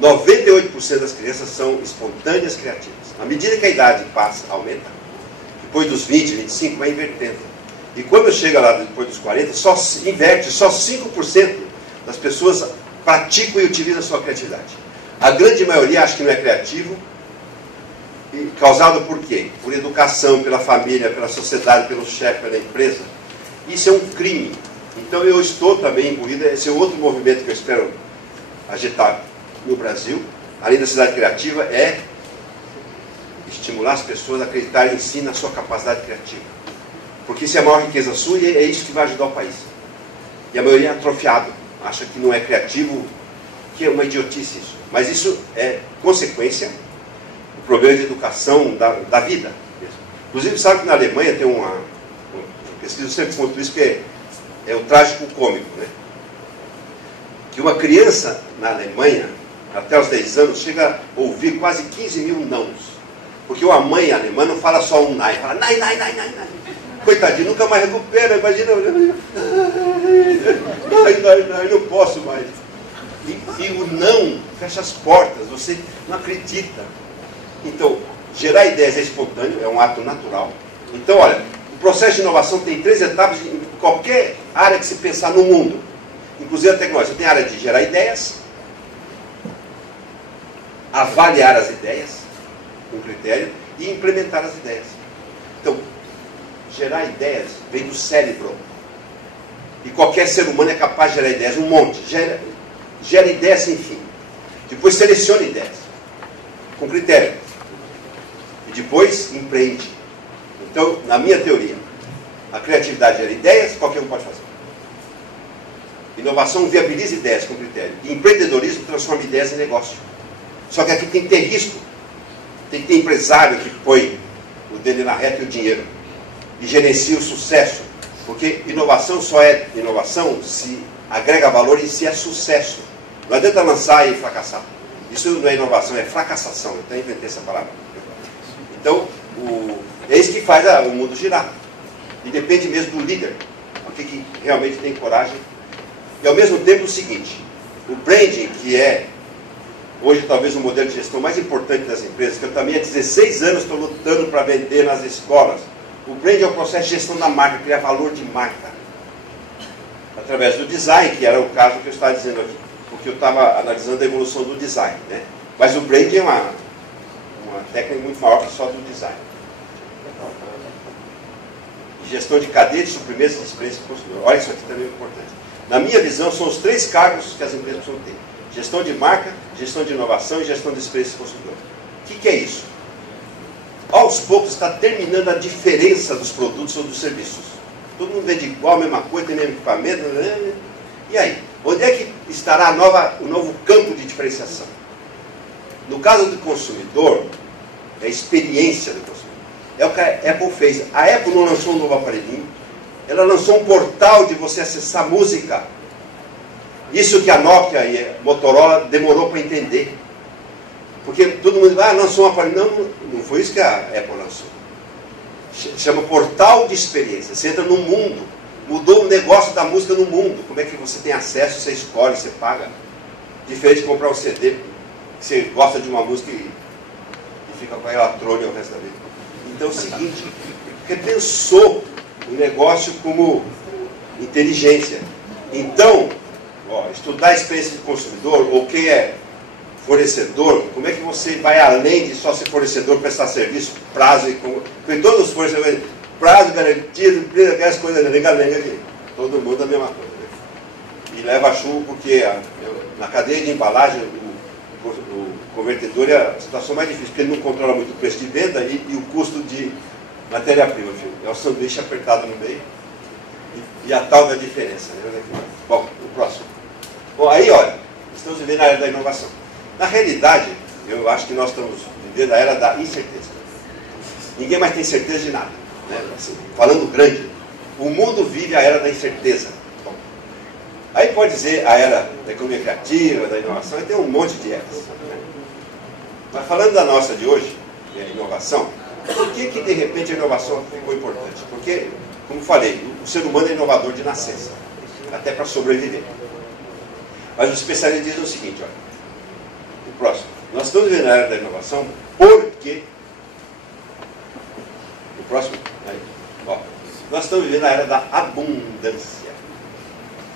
98% das crianças são espontâneas criativas. À medida que a idade passa, aumenta. Depois dos 20, 25, vai invertendo. E quando chega lá depois dos 40, só 5% das pessoas praticam e utilizam a sua criatividade. A grande maioria acha que não é criativo, e causado por quê? Por educação, pela família, pela sociedade, pelo chefe, pela empresa. Isso é um crime. Então eu estou também imbuído, esse é outro movimento que eu espero agitar no Brasil, além da cidade criativa, é estimular as pessoas a acreditarem em si, na sua capacidade criativa. Porque isso é a maior riqueza sua e é isso que vai ajudar o país. E a maioria é atrofiado, acha que não é criativo, que é uma idiotice isso. Mas isso é consequência do problema de educação da vida. Inclusive, sabe que na Alemanha tem uma pesquisa, eu sempre conto isso, que é o trágico cômico, né? Que uma criança na Alemanha, até os 10 anos, chega a ouvir quase 15 mil nãos. Porque a mãe alemã não fala só um nai, fala nai, nai, nai, nai, nai. Coitadinho, nunca mais recupera, imagina. Nai, nai, nai, não posso mais. E o não fecha as portas, você não acredita. Então, gerar ideias é espontâneo, é um ato natural. Então, olha, o processo de inovação tem 3 etapas em qualquer área que se pensar no mundo. Inclusive a tecnologia. Você tem a área de gerar ideias, avaliar as ideias, com critério, e implementar as ideias. Então, gerar ideias vem do cérebro. E qualquer ser humano é capaz de gerar ideias, um monte. Gera ideias sem fim. Depois seleciona ideias, com critério. E depois empreende. Então, na minha teoria, a criatividade gera ideias, qualquer um pode fazer. Inovação viabiliza ideias com critério. E empreendedorismo transforma ideias em negócio. Só que aqui tem que ter risco. Tem que ter empresário que põe o dele na reta e o dinheiro. E gerencia o sucesso. Porque inovação só é inovação se agrega valor e se é sucesso. Não adianta lançar e fracassar. Isso não é inovação, é fracassação. Eu até inventei essa palavra. Então, é isso que faz o mundo girar. E depende mesmo do líder. Aquele que realmente tem coragem. E ao mesmo tempo o seguinte, o branding, que é hoje talvez o modelo de gestão mais importante das empresas, que eu também há 16 anos estou lutando para vender nas escolas. O branding é o processo de gestão da marca, criar valor de marca. Através do design, que era o caso que eu estava dizendo aqui. Porque eu estava analisando a evolução do design. Né? Mas o branding é uma técnica muito maior que só do design. Gestão de cadeia de suprimentos e de experiência do consumidor. Olha, isso aqui também é importante. Na minha visão, são os 3 cargos que as empresas precisam ter. Gestão de marca, gestão de inovação e gestão de experiência do consumidor. O que é isso? Aos poucos está terminando a diferença dos produtos ou dos serviços. Todo mundo vende igual, a mesma coisa, tem o mesmo equipamento. E aí? Onde é que estará o novo campo de diferenciação? No caso do consumidor, é a experiência do consumidor. É o que a Apple fez. A Apple não lançou um novo aparelhinho, ela lançou um portal de você acessar música. Isso que a Nokia e a Motorola demorou para entender. Porque todo mundo lançou um aparelho. Não foi isso que a Apple lançou. Chama portal de experiência. Você entra no mundo. Mudou o negócio da música no mundo. Como é que você tem acesso, você escolhe, você paga. Diferente de comprar um CD, que você gosta de uma música e fica com aquela trolha o resto da vida. Então é o seguinte, repensou o negócio como inteligência. Então, estudar a experiência do consumidor, ou quem é fornecedor, como é que você vai além de só ser fornecedor, prestar serviço, prazo, porque todos os fornecedores, prazo garantido, aquelas coisas lenga-lenga aqui. Todo mundo a mesma coisa. Né? E leva chuva porque na cadeia de embalagem o convertedor é a situação mais difícil, porque ele não controla muito o preço de venda e o custo de matéria-prima. É o sanduíche apertado no meio e a tal da diferença. Né? Bom, o próximo. Bom, aí, olha, estamos vivendo a era da inovação. Na realidade, eu acho que nós estamos vivendo a era da incerteza. Ninguém mais tem certeza de nada. Né? Assim, falando grande, o mundo vive a era da incerteza. Bom, aí pode dizer a era da economia criativa, da inovação, e tem um monte de eras. Né? Mas falando da nossa de hoje, que é a inovação, por que de repente a inovação ficou importante? Porque, como falei, o ser humano é inovador de nascença, até para sobreviver. Mas os especialistas dizem o seguinte, olha, o próximo, nós estamos vivendo a era da inovação porque, o próximo, aí, nós estamos vivendo a era da abundância.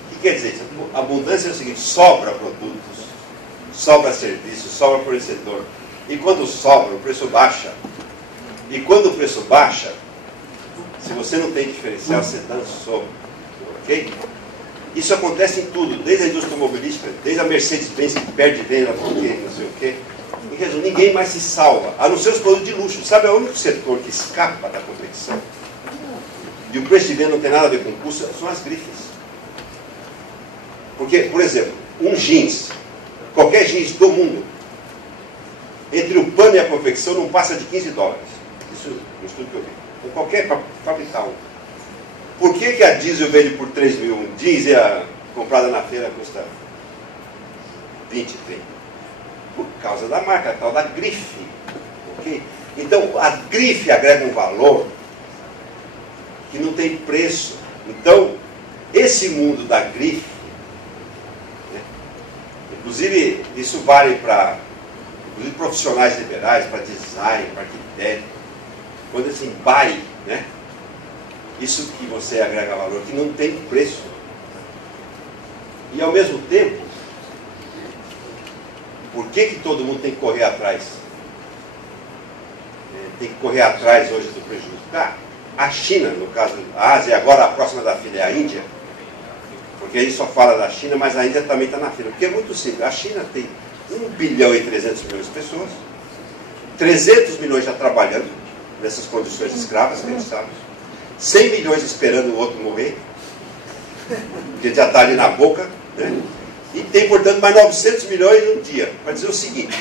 O que quer dizer isso? Abundância é o seguinte, sobra produtos, sobra serviços, sobra fornecedor. E quando sobra, o preço baixa. E quando o preço baixa, se você não tem diferencial, você dançou. Ok? Isso acontece em tudo, desde a indústria automobilística, desde a Mercedes-Benz que perde venda porque não sei o quê. Em resumo, ninguém mais se salva, a não ser os produtos de luxo. Sabe o único setor que escapa da competição? E o preço de venda não tem nada a ver com o custo, são as grifes. Porque, por exemplo, um jeans, qualquer jeans do mundo, entre o pano e a confecção não passa de $15. Isso é um estudo que eu vi. Então, qualquer fabricar um. Por que a Diesel vende por 3 mil um jeans e a comprada na feira custa 20, 30? Por causa da marca, a tal da grife. Okay? Então, a grife agrega um valor que não tem preço. Então, esse mundo da grife, né, inclusive, isso vale para profissionais liberais, para design, para arquiteto, quando assim, buy, né? Isso que você agrega valor, que não tem preço. E ao mesmo tempo, por que todo mundo tem que correr atrás? Tem que correr atrás hoje do prejuízo. A China, no caso, a Ásia, agora a próxima da fila é a Índia, porque aí só fala da China, mas a Índia também está na fila. Porque é muito simples, a China tem 1 bilhão e 300 milhões de pessoas, 300 milhões já trabalhando nessas condições escravas, que eles sabem, 100 milhões esperando o outro morrer, porque já está ali na boca, né? E tem, portanto, mais 900 milhões em um dia. Para dizer o seguinte,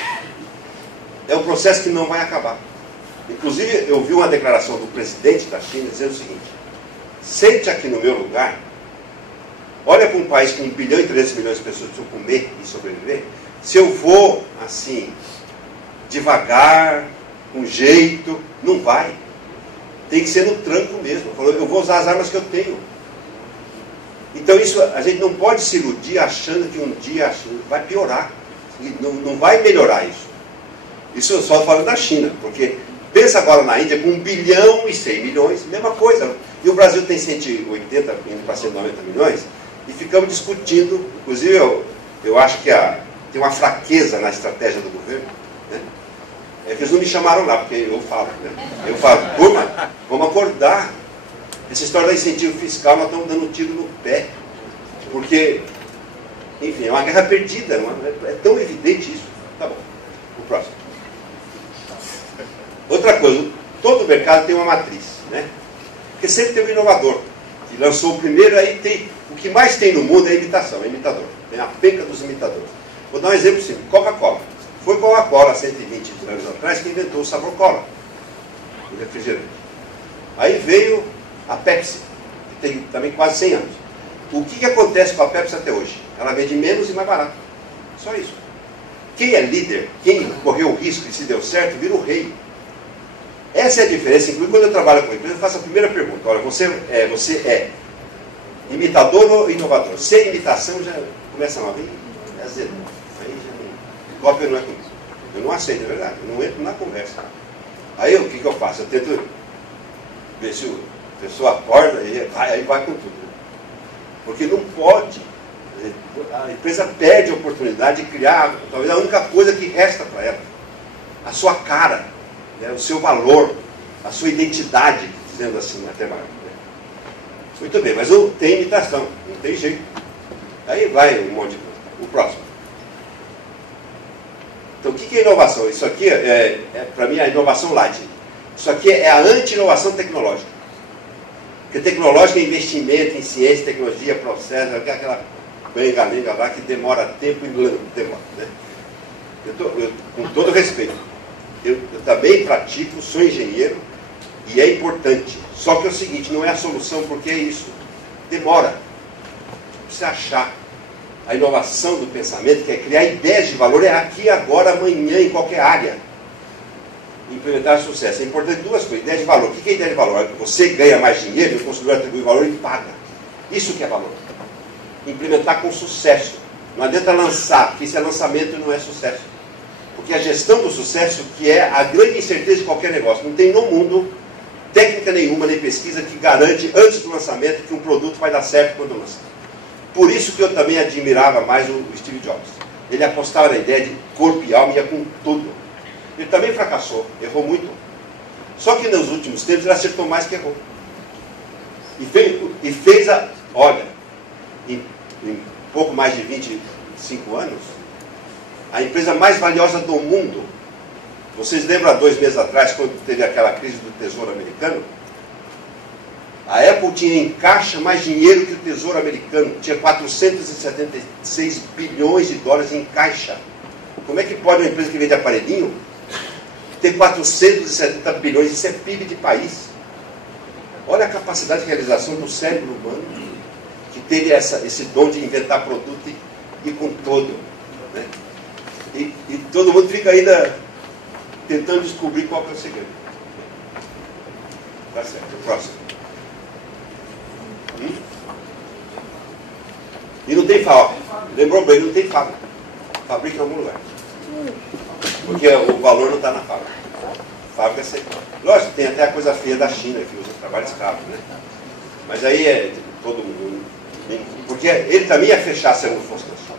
é um processo que não vai acabar. Inclusive, eu vi uma declaração do presidente da China dizendo o seguinte, sente aqui no meu lugar, olha para um país com 1 bilhão e 300 milhões de pessoas que precisam comer e sobreviver, se eu vou, assim, devagar, com jeito, não vai. Tem que ser no tranco mesmo. Eu vou usar as armas que eu tenho. Então isso, a gente não pode se iludir achando que um dia vai piorar. Não vai melhorar isso. Isso eu só falo da China, porque pensa agora na Índia com 1 bilhão e 100 milhões, mesma coisa. E o Brasil tem 180, indo para 190 milhões, e ficamos discutindo, inclusive eu acho que tem uma fraqueza na estratégia do governo, né? É que eles não me chamaram lá, porque eu falo, né? Eu falo, turma, vamos acordar. Essa história do incentivo fiscal, nós estamos dando um tiro no pé. Porque, enfim, é uma guerra perdida. É tão evidente isso. Tá bom. O próximo. Outra coisa, todo mercado tem uma matriz, né? Porque sempre tem um inovador, que lançou o primeiro, aí tem. O que mais tem no mundo é imitação, é imitador. Tem a penca dos imitadores. Vou dar um exemplo simples. Coca-Cola. Foi Coca-Cola, 120 anos atrás, que inventou o sabor cola, o refrigerante. Aí veio a Pepsi, que tem também quase 100 anos. O que acontece com a Pepsi até hoje? Ela vende menos e mais barato. Só isso. Quem é líder, quem correu o risco e se deu certo, vira o rei. Essa é a diferença. Inclusive, quando eu trabalho com empresa, eu faço a primeira pergunta. Olha, você é imitador ou inovador? Se é imitação, já começa a vir, é azedo. Aí Cópia não é comigo. Eu não aceito, é verdade. Eu não entro na conversa. Aí o que eu faço? Eu tento ver se a pessoa acorda e aí vai com tudo. Porque não pode. A empresa perde a oportunidade de criar, talvez a única coisa que resta para ela. A sua cara, né, o seu valor, a sua identidade, dizendo assim, até mais. Né? Muito bem, mas tem imitação, não tem jeito. Aí vai um monte de coisa. O próximo. Então, o que é inovação? Isso aqui para mim, a inovação light. Isso aqui é a anti-inovação tecnológica. Porque tecnológica é investimento em ciência, tecnologia, processo, aquela bengalenga lá que demora tempo e demora. Né? Com todo respeito, eu também pratico, sou engenheiro e é importante. Só que é o seguinte, não é a solução, porque é isso. Demora. Precisa achar. A inovação do pensamento, que é criar ideias de valor, é aqui, agora, amanhã, em qualquer área. Implementar sucesso. É importante duas coisas. Ideia de valor. O que é ideia de valor? Você ganha mais dinheiro, o consumidor atribui valor e paga. Isso que é valor. Implementar com sucesso. Não adianta lançar, porque isso é lançamento e não é sucesso. Porque a gestão do sucesso, que é a grande incerteza de qualquer negócio. Não tem no mundo técnica nenhuma, nem pesquisa, que garante, antes do lançamento, que um produto vai dar certo quando lança. Por isso que eu também admirava mais o Steve Jobs. Ele apostava na ideia de corpo e alma e ia com tudo. Ele também fracassou, errou muito. Só que nos últimos tempos ele acertou mais que errou. E fez olha, em pouco mais de 25 anos, a empresa mais valiosa do mundo. Vocês lembram há 2 meses atrás, quando teve aquela crise do Tesouro Americano? A Apple tinha em caixa mais dinheiro que o Tesouro Americano. Tinha 476 bilhões de dólares em caixa. Como é que pode uma empresa que vende aparelhinho ter 470 bilhões? Isso é PIB de país. Olha a capacidade de realização do cérebro humano, que teve esse dom de inventar produto e com todo. Né? E todo mundo fica ainda tentando descobrir qual que é o segredo. Tá certo, o próximo. E não tem fábrica. Lembrou bem, não tem fábrica. Fabrica em algum lugar. Porque o valor não está na fábrica. Fábrica é sempre. Lógico, tem até a coisa feia da China, que usa trabalho escravo, né? Mas aí é todo mundo. Porque ele também ia fechar se não fosse da China.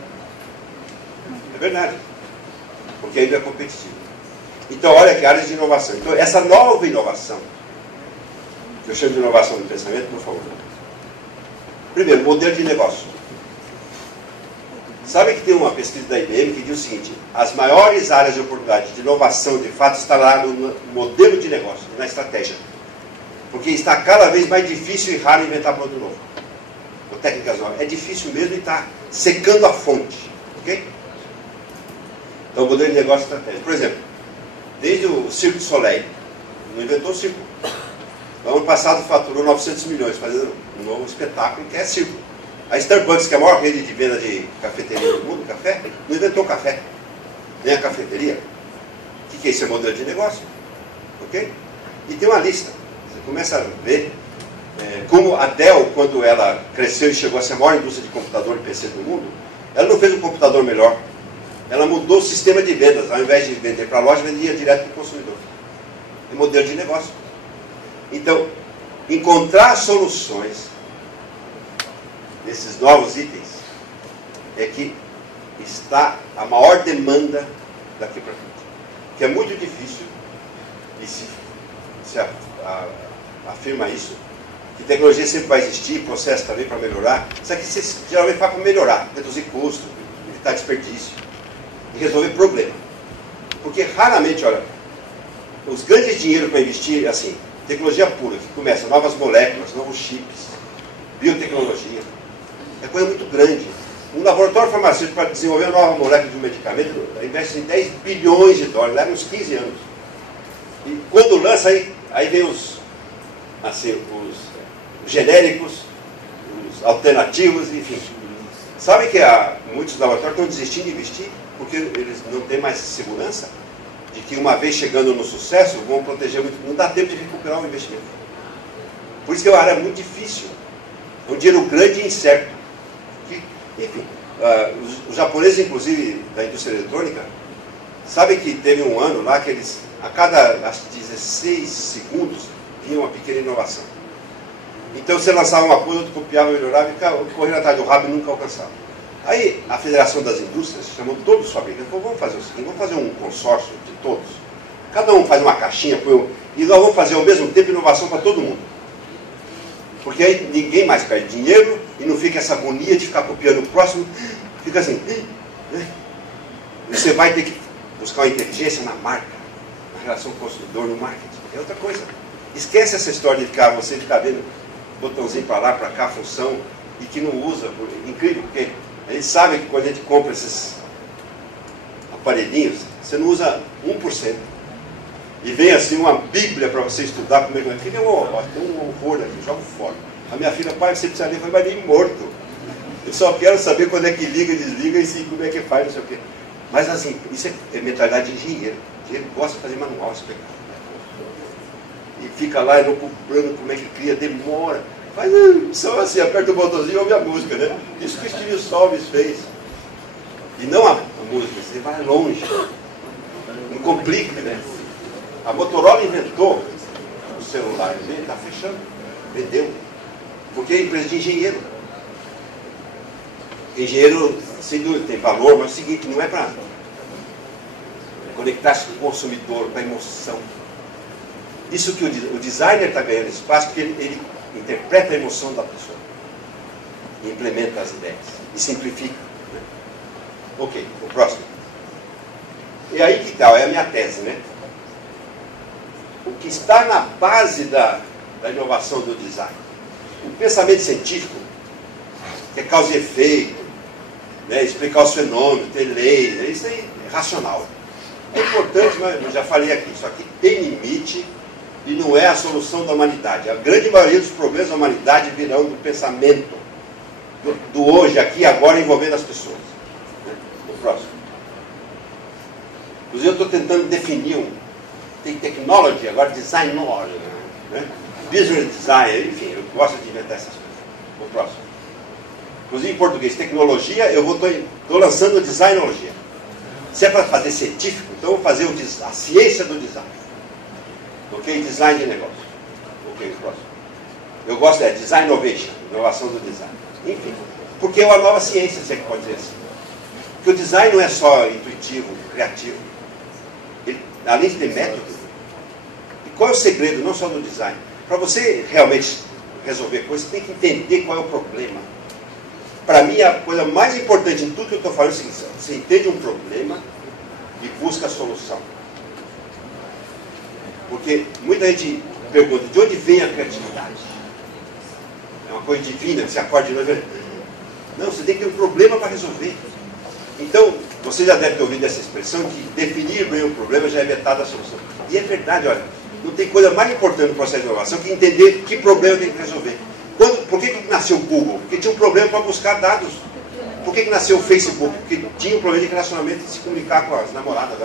É verdade. Porque ainda é competitivo. Então, olha que áreas de inovação. Então, essa nova inovação, que eu chamo de inovação do pensamento, por favor. Primeiro, modelo de negócio. Sabe que tem uma pesquisa da IBM que diz o seguinte: as maiores áreas de oportunidade de inovação, de fato, está lá no modelo de negócio, na estratégia. Porque está cada vez mais difícil e raro inventar produto novo. Com técnicas novas. É difícil mesmo e está secando a fonte. Ok? Então, o modelo de negócio e estratégia. Por exemplo, desde o Cirque du Soleil, não inventou o circo. No ano passado faturou 900 milhões fazendo um novo espetáculo que é circo. A Starbucks, que é a maior rede de venda de cafeteria do mundo, café, não inventou café, nem a cafeteria. O que é esse modelo de negócio? Ok? E tem uma lista. Você começa a ver como a Dell, quando ela cresceu e chegou a ser a maior indústria de computador e PC do mundo, ela não fez um computador melhor. Ela mudou o sistema de vendas. Ao invés de vender para a loja, vendia direto para o consumidor. É modelo de negócio. Então, encontrar soluções desses novos itens é que está a maior demanda daqui para frente. Que é muito difícil, e se afirma isso, que tecnologia sempre vai existir, processo também para melhorar. Isso aqui você geralmente faz para melhorar, reduzir custo, evitar desperdício e resolver problema. Porque raramente, olha, os grandes dinheiros para investir, assim, tecnologia pura, que começa novas moléculas, novos chips, biotecnologia, é coisa muito grande. Um laboratório farmacêutico para desenvolver uma nova molécula de um medicamento investe em 10 bilhões de dólares, leva uns 15 anos. E quando lança, aí vem os genéricos, os alternativos, enfim. Sabe que muitos laboratórios estão desistindo de investir porque eles não têm mais segurança de que uma vez chegando no sucesso vão proteger muito. Não dá tempo de recuperar o investimento. Por isso que é uma área muito difícil. É um dinheiro grande e incerto. Enfim, os japoneses, inclusive, da indústria eletrônica, Sabe que teve um ano lá que eles, a cada acho, 16 segundos, vinha uma pequena inovação. Então você lançava uma coisa, outro copiava, melhorava e correndo atrás do rabo e nunca alcançava. Aí a Federação das Indústrias chamou todos os fabricantes e falou, vamos fazer o seguinte, vamos fazer um consórcio de todos. Cada um faz uma caixinha, e nós vamos fazer ao mesmo tempo inovação para todo mundo. Porque aí ninguém mais perde dinheiro e não fica essa agonia de ficar copiando o próximo. Fica assim. Você vai ter que buscar uma inteligência na marca, na relação consumidor, no marketing. É outra coisa. Esquece essa história de ficar, você ficar vendo botãozinho para lá, para cá, função, e que não usa. Incrível, porque a gente sabe que quando a gente compra esses aparelhinhos, você não usa 1%. E vem assim uma bíblia para você estudar como é que é. Filha, tem um horror aqui, jogo fora. A minha filha, pai, você precisa ler, foi mais nem morto. Eu só quero saber quando é que liga, desliga e como é que faz, não sei o quê. Mas assim, isso é mentalidade de engenheiro. O engenheiro gosta de fazer manual, explicar. E fica lá elucubrando como é que cria, demora. Mas só assim, aperta o botãozinho e ouve a música, né? Isso que o Steve Jobs fez. E não a música, você vai longe. Não complica, né? A Motorola inventou o celular, ele está fechando, vendeu. Porque é empresa de engenheiro. Engenheiro, sem dúvida, tem valor, mas é o seguinte, não é para conectar-se com o consumidor, com a emoção. Isso que o designer está ganhando espaço, porque ele interpreta a emoção da pessoa. E implementa as ideias. E simplifica. Né? Ok, o próximo. E aí que tal? É a minha tese, né? O que está na base da inovação do design. O pensamento científico, que é causa e efeito, né, explicar os fenômenos, ter leis, isso aí é racional. É importante, mas eu já falei aqui, isso aqui tem limite e não é a solução da humanidade. A grande maioria dos problemas da humanidade virão do pensamento, do hoje, aqui e agora, envolvendo as pessoas. Né? O próximo. Inclusive eu estou tentando definir tem technology, agora design knowledge, né? Business design, enfim, eu gosto de inventar essas coisas. O próximo. Inclusive em português, tecnologia, eu estou lançando designologia. Se é para fazer científico, então eu vou fazer a ciência do design. Ok? Design de negócio. Ok, o próximo. Eu gosto design innovation, inovação do design. Enfim, porque é uma nova ciência, se é que pode dizer assim. Porque o design não é só intuitivo, criativo. Além de ter método, e qual é o segredo, não só do design? Para você realmente resolver coisas, você tem que entender qual é o problema. Para mim, a coisa mais importante em tudo que eu estou falando é o seguinte: você entende um problema e busca a solução. Porque muita gente pergunta, de onde vem a criatividade? É uma coisa divina, você acorda de noite. Não, você tem que ter um problema para resolver. Então, você já deve ter ouvido essa expressão que definir bem o problema já é metade da solução. E é verdade, olha, não tem coisa mais importante no processo de inovação que entender que problema tem que resolver. Por que nasceu o Google? Porque tinha um problema para buscar dados. Por que nasceu o Facebook? Porque tinha um problema de relacionamento e de se comunicar com as namoradas.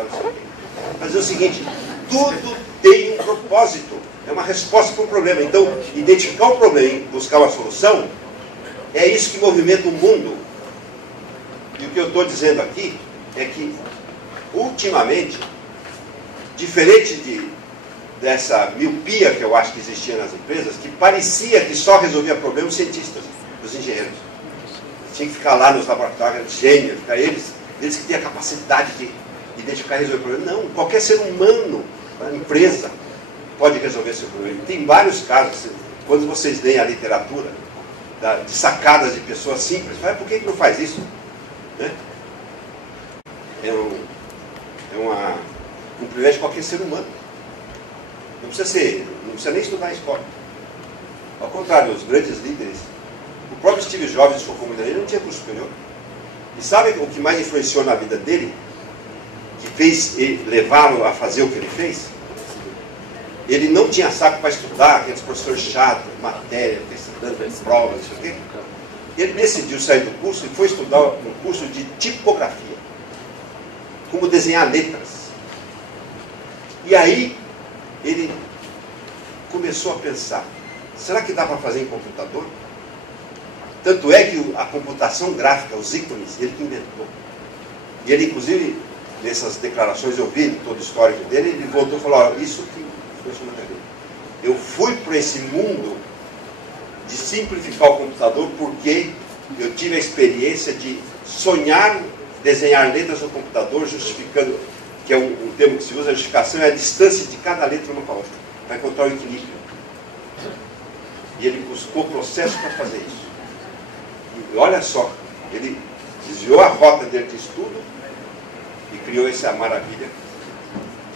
Mas é o seguinte, tudo tem um propósito. É uma resposta para um problema. Então, identificar o problema e buscar uma solução, é isso que movimenta o mundo. E o que eu estou dizendo aqui é que, ultimamente, diferente dessa miopia que eu acho que existia nas empresas, que parecia que só resolvia problemas os cientistas, os engenheiros. Tinha que ficar lá nos laboratórios, gênios, eles que têm a capacidade de identificar e resolver problemas. Não, qualquer ser humano, a empresa, pode resolver esse problema. Tem vários casos, quando vocês leem a literatura, de sacadas de pessoas simples, por que não faz isso? Né? Um privilégio de qualquer ser humano. Não precisa nem estudar em escola. Ao contrário, os grandes líderes, o próprio Steve Jobs, ele não tinha curso superior. E sabe o que mais influenciou na vida dele? Que fez ele levá-lo a fazer o que ele fez? Ele não tinha saco para estudar, aqueles professores chatos, matéria, estudando prova, não sei o quê. Ele decidiu sair do curso e foi estudar um curso de tipografia. Como desenhar letras. E aí, ele começou a pensar, será que dá para fazer em computador? Tanto é que a computação gráfica, os ícones, ele que inventou. E ele, inclusive, nessas declarações, eu vi todo o histórico dele, ele voltou e falou, isso que eu fui para esse mundo de simplificar o computador porque eu tive a experiência de sonhar, desenhar letras no computador, justificando, que é um termo que se usa, a justificação é a distância de cada letra uma para a outra, para encontrar o equilíbrio. E ele buscou processo para fazer isso. E olha só, ele desviou a rota dele de estudo e criou essa maravilha,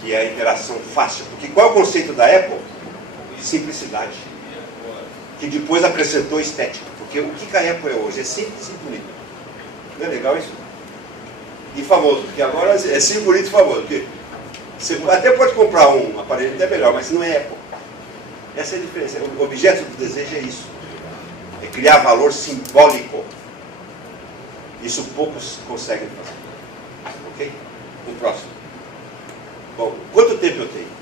que é a interação fácil. Porque qual é o conceito da Apple? Simplicidade. Que depois acrescentou estética. Porque o que a Apple é hoje? É simples e bonito. Não é legal isso? E famoso, porque agora é simples, bonito e famoso. Porque você até pode comprar um aparelho até melhor, mas não é Apple. Essa é a diferença. O objeto do desejo é isso. É criar valor simbólico. Isso poucos conseguem fazer. Ok? O próximo. Bom, quanto tempo eu tenho?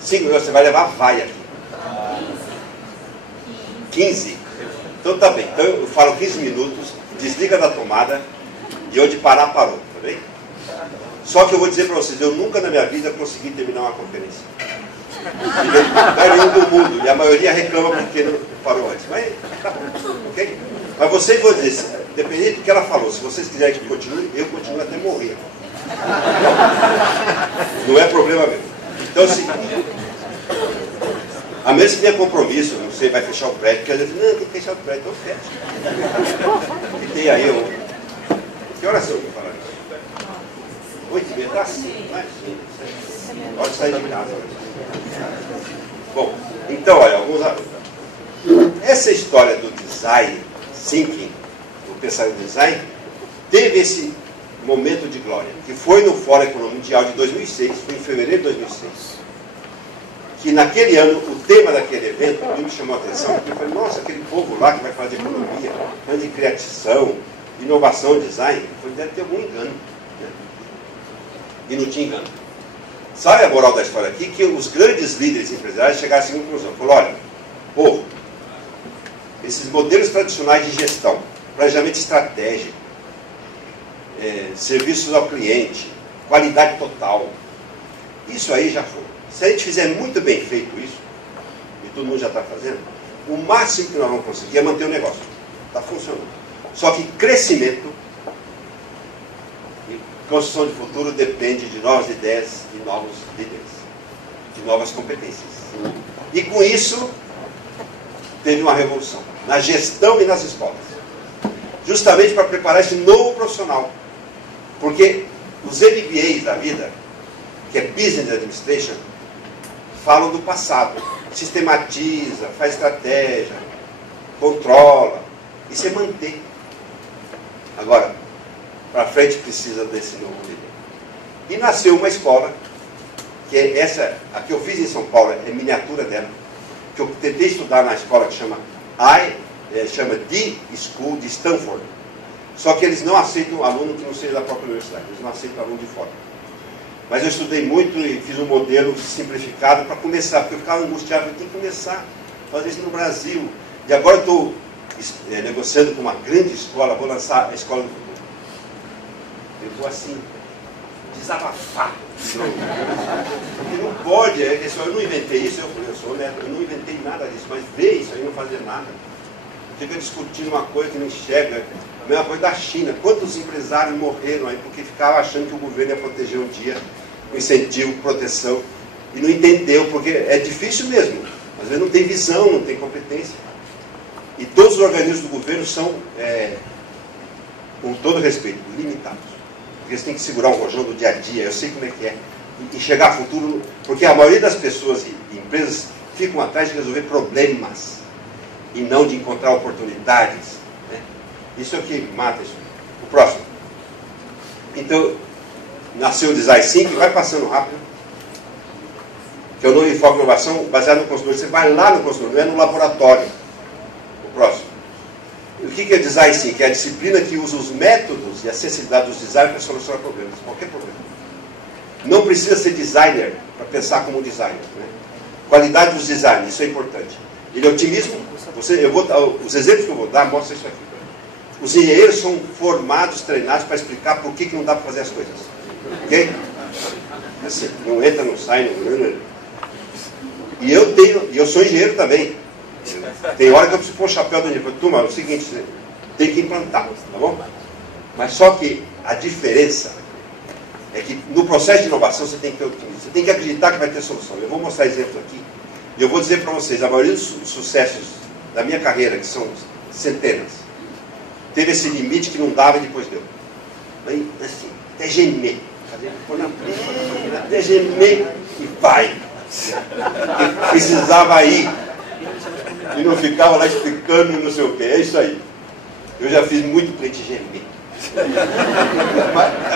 5 minutos, você vai levar vaia aqui. 15? Então tá bem. Então eu falo 15 minutos, desliga da tomada e onde parar, parou. Tá bem? Só que eu vou dizer para vocês, eu nunca na minha vida consegui terminar uma conferência. Nenhum do mundo. E a maioria reclama porque não parou antes. Mas tá bom. Ok? Mas vocês vão dizer, dependendo do que ela falou, se vocês quiserem que continue, eu continuo até morrer. Não é problema meu. Então, assim, a menos que tenha compromisso, não sei, vai fechar o prédio, porque às vezes, não, tem que fechar o prédio, então fecha. E tem aí um... Que horas são para falar isso? 8h30, tá assim, mas pode sair de casa. Bom, então, olha, alguns alunos. Essa história do design thinking, do pensamento design, teve esse momento de glória, que foi no Fórum Econômico Mundial de 2006, foi em fevereiro de 2006, que naquele ano, o tema daquele evento me chamou a atenção, porque eu falei, nossa, aquele povo lá que vai fazer economia, de criação, inovação, design, deve ter algum engano. Né? E não tinha engano. Sabe a moral da história aqui? Que os grandes líderes empresariais chegaram à seguinte conclusão, falaram, olha, povo, esses modelos tradicionais de gestão, planejamento estratégico, serviços ao cliente, qualidade total, isso aí já foi. Se a gente fizer muito bem feito isso, e todo mundo já está fazendo, o máximo que nós vamos conseguir é manter o negócio. Está funcionando. Só que crescimento e construção de futuro depende de novas ideias e novos líderes, de novas competências. E com isso, teve uma revolução na gestão e nas escolas. Justamente para preparar esse novo profissional. Porque os MBAs da vida, que é Business Administration, falam do passado. Sistematiza, faz estratégia, controla. Isso é manter. Agora, para frente precisa desse novo líder. E nasceu uma escola, que é essa, a que eu fiz em São Paulo, é miniatura dela, que eu tentei estudar na escola que chama The School de Stanford. Só que eles não aceitam aluno que não seja da própria universidade, eles não aceitam aluno de fora. Mas eu estudei muito e fiz um modelo simplificado para começar, porque eu ficava angustiado, eu tenho que começar a fazer isso no Brasil. E agora eu estou negociando com uma grande escola, vou lançar a Escola do Futuro. Eu vou assim, desabafar. Porque não pode, eu não inventei isso, eu sou honesto, eu não inventei nada disso, mas ver isso aí e não fazer nada. Fica discutindo uma coisa que não enxerga. A mesma coisa da China. Quantos empresários morreram aí porque ficavam achando que o governo ia proteger um dia, com incentivo, proteção, e não entendeu, porque é difícil mesmo. Às vezes não tem visão, não tem competência. E todos os organismos do governo são, com todo respeito, limitados. Porque eles têm que segurar um rojão do dia a dia, eu sei como é que é. E chegar a futuro, porque a maioria das pessoas e empresas ficam atrás de resolver problemas e não de encontrar oportunidades. Né? Isso é o que mata isso. O próximo. Então, nasceu o Design Thinking, vai passando rápido, que eu não enfoco inovação baseado no consumidor. Você vai lá no consumidor, não é no laboratório. O próximo. O que é Design Thinking? É a disciplina que usa os métodos e a sensibilidade dos designers para solucionar problemas, qualquer problema. Não precisa ser designer para pensar como designer. Né? Qualidade dos designers, isso é importante. Ele é otimismo. Os exemplos que eu vou dar mostram isso aqui. Os engenheiros são formados, treinados para explicar por que não dá para fazer as coisas. Ok? Assim, não entra, não sai, não... E eu sou engenheiro também. Tem hora que eu preciso pôr o chapéu do engenheiro. Turma, é o seguinte, tem que implantar, tá bom? Mas só que a diferença é que no processo de inovação você tem que acreditar que vai ter solução. Eu vou mostrar exemplos aqui. E eu vou dizer para vocês, a maioria dos sucessos da minha carreira, que são centenas, teve esse limite que não dava e depois deu. Aí, assim, até gemer. Até gemer e vai. E precisava ir. E não ficava lá explicando não sei o quê. É isso aí. Eu já fiz muito cliente gemer.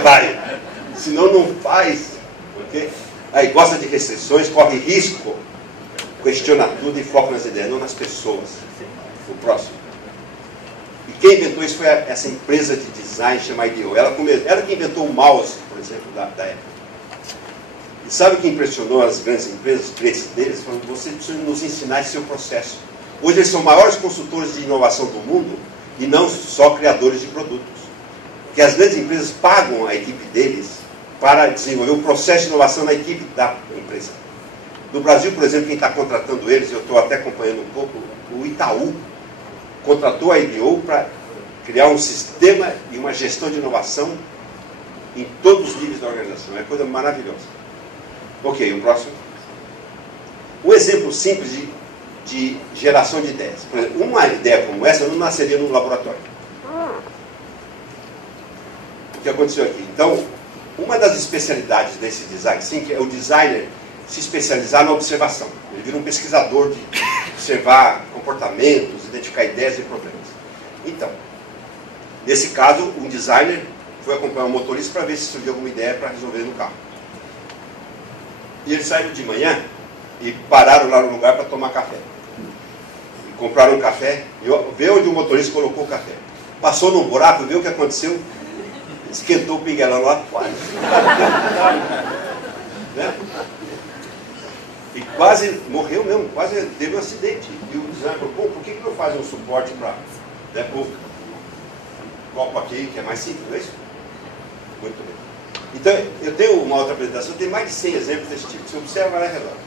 Vai. Senão não faz. Okay? Aí gosta de restrições, corre risco, questiona tudo e foca nas ideias, não nas pessoas. O próximo. E quem inventou isso foi essa empresa de design chamada IDEO. Ela que inventou o mouse, por exemplo, da época. E sabe o que impressionou as grandes empresas, os clientes deles? Falando, você precisa nos ensinar esse seu processo. Hoje eles são maiores consultores de inovação do mundo e não só criadores de produtos. Porque as grandes empresas pagam a equipe deles para desenvolver o processo de inovação na equipe da empresa. No Brasil, por exemplo, quem está contratando eles, eu estou até acompanhando um pouco, o Itaú contratou a IDEO para criar um sistema e uma gestão de inovação em todos os níveis da organização. É coisa maravilhosa. Ok, o próximo. Um exemplo simples de geração de ideias. Por exemplo, uma ideia como essa não nasceria no laboratório. O que aconteceu aqui? Então, uma das especialidades desse design thinking é o designer se especializar na observação. Ele vira um pesquisador de observar comportamentos, identificar ideias e problemas. Então, nesse caso, um designer foi acompanhar um motorista para ver se surgiu alguma ideia para resolver no carro. E eles saíram de manhã e pararam lá no lugar para tomar café. E compraram um café, e vê onde o motorista colocou o café. Passou num buraco, viu o que aconteceu? Esquentou o pinguela lá quase. Né? E quase morreu mesmo, quase teve um acidente. E o designer falou, pô, por que não faz um suporte para pôr o copo aqui, que é mais simples, não é isso? Muito bem. Então, eu tenho uma outra apresentação, tem mais de 100 exemplos desse tipo. Você observa lá e resolve.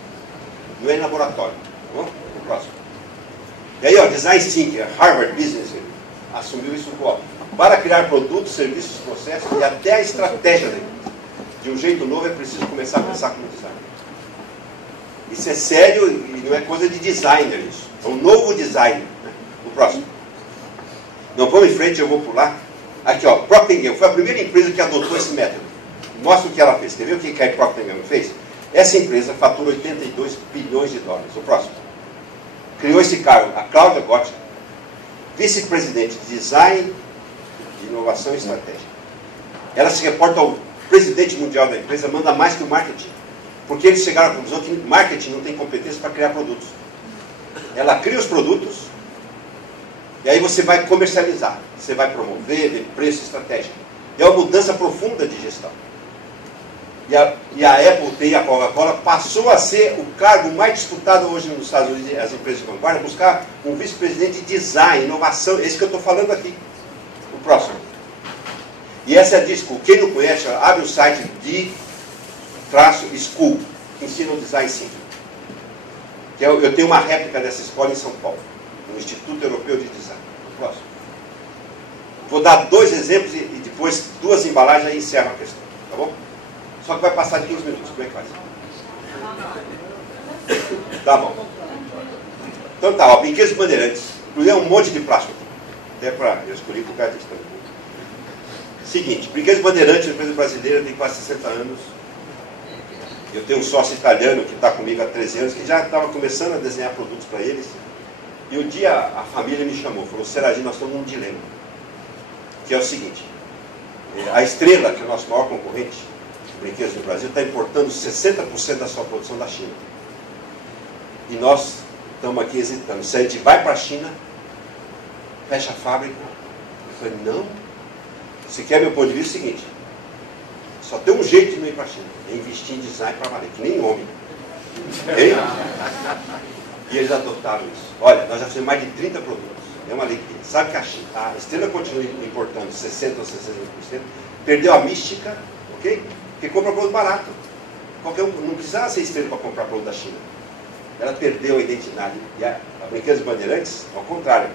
Não é em laboratório. Tá bom? O próximo. E aí, ó, Design Thinking, Harvard Business assumiu isso para criar produtos, serviços, processos e até a estratégia dele. De um jeito novo é preciso começar a pensar como design. Isso é sério e não é coisa de designer isso. É um novo design. Né? O próximo. Não, vamos em frente, eu vou pular. Aqui, ó, Procter & Gamble foi a primeira empresa que adotou esse método. Mostra o que ela fez. Quer ver o que a Procter & Gamble fez? Essa empresa fatura 82 bilhões de dólares. O próximo. Criou esse cargo, a Claudia Gottschalk, vice-presidente de Design, de Inovação e Estratégia. Ela se reporta ao presidente mundial da empresa, manda mais que o marketing. Porque eles chegaram à conclusão que marketing não tem competência para criar produtos. Ela cria os produtos, e aí você vai comercializar. Você vai promover, ver preço, estratégia. É uma mudança profunda de gestão. E a Apple e a Coca-Cola passou a ser o cargo mais disputado hoje nos Estados Unidos, as empresas de vanguarda, buscar um vice-presidente de design, inovação, esse que eu estou falando aqui. O próximo. E essa é a Disco. Quem não conhece, abre o site de-school, que ensina o design thinking. Eu tenho uma réplica dessa escola em São Paulo, no Instituto Europeu de Design. O próximo. Vou dar 2 exemplos e depois 2 embalagens e encerro a questão. Tá bom? Só que vai passar de 15 minutos. Como é que faz? Tá bom. Então tá, ó, brinquedos bandeirantes. Inclusive um monte de plástico aqui. Até para eu escolhi por causa disso também. Seguinte, Brinquedos Bandeirantes, uma empresa brasileira, tem quase 60 anos. Eu tenho um sócio italiano que está comigo há 13 anos, que já estava começando a desenhar produtos para eles. E um dia a família me chamou, falou, Seragi, nós estamos num dilema. Que é o seguinte, a Estrela, que é o nosso maior concorrente de brinquedos no Brasil, está importando 60% da sua produção da China. E nós estamos aqui hesitando. Se a gente vai para a China, fecha a fábrica. Eu falei, não. Se quer meu ponto de vista, é o seguinte. Só tem um jeito de não ir para a China. É investir em design para valer, que nem homem. Okay? E eles adotaram isso. Olha, nós já fizemos mais de 30 produtos. é uma alegria. Sabe que a Estrela continua importando 60% ou 60%, perdeu a mística, ok? Porque compra produto barato. Qualquer um, não precisava ser Estrela para comprar produto da China. Ela perdeu a identidade. E a Brinquedos Bandeirantes, ao contrário.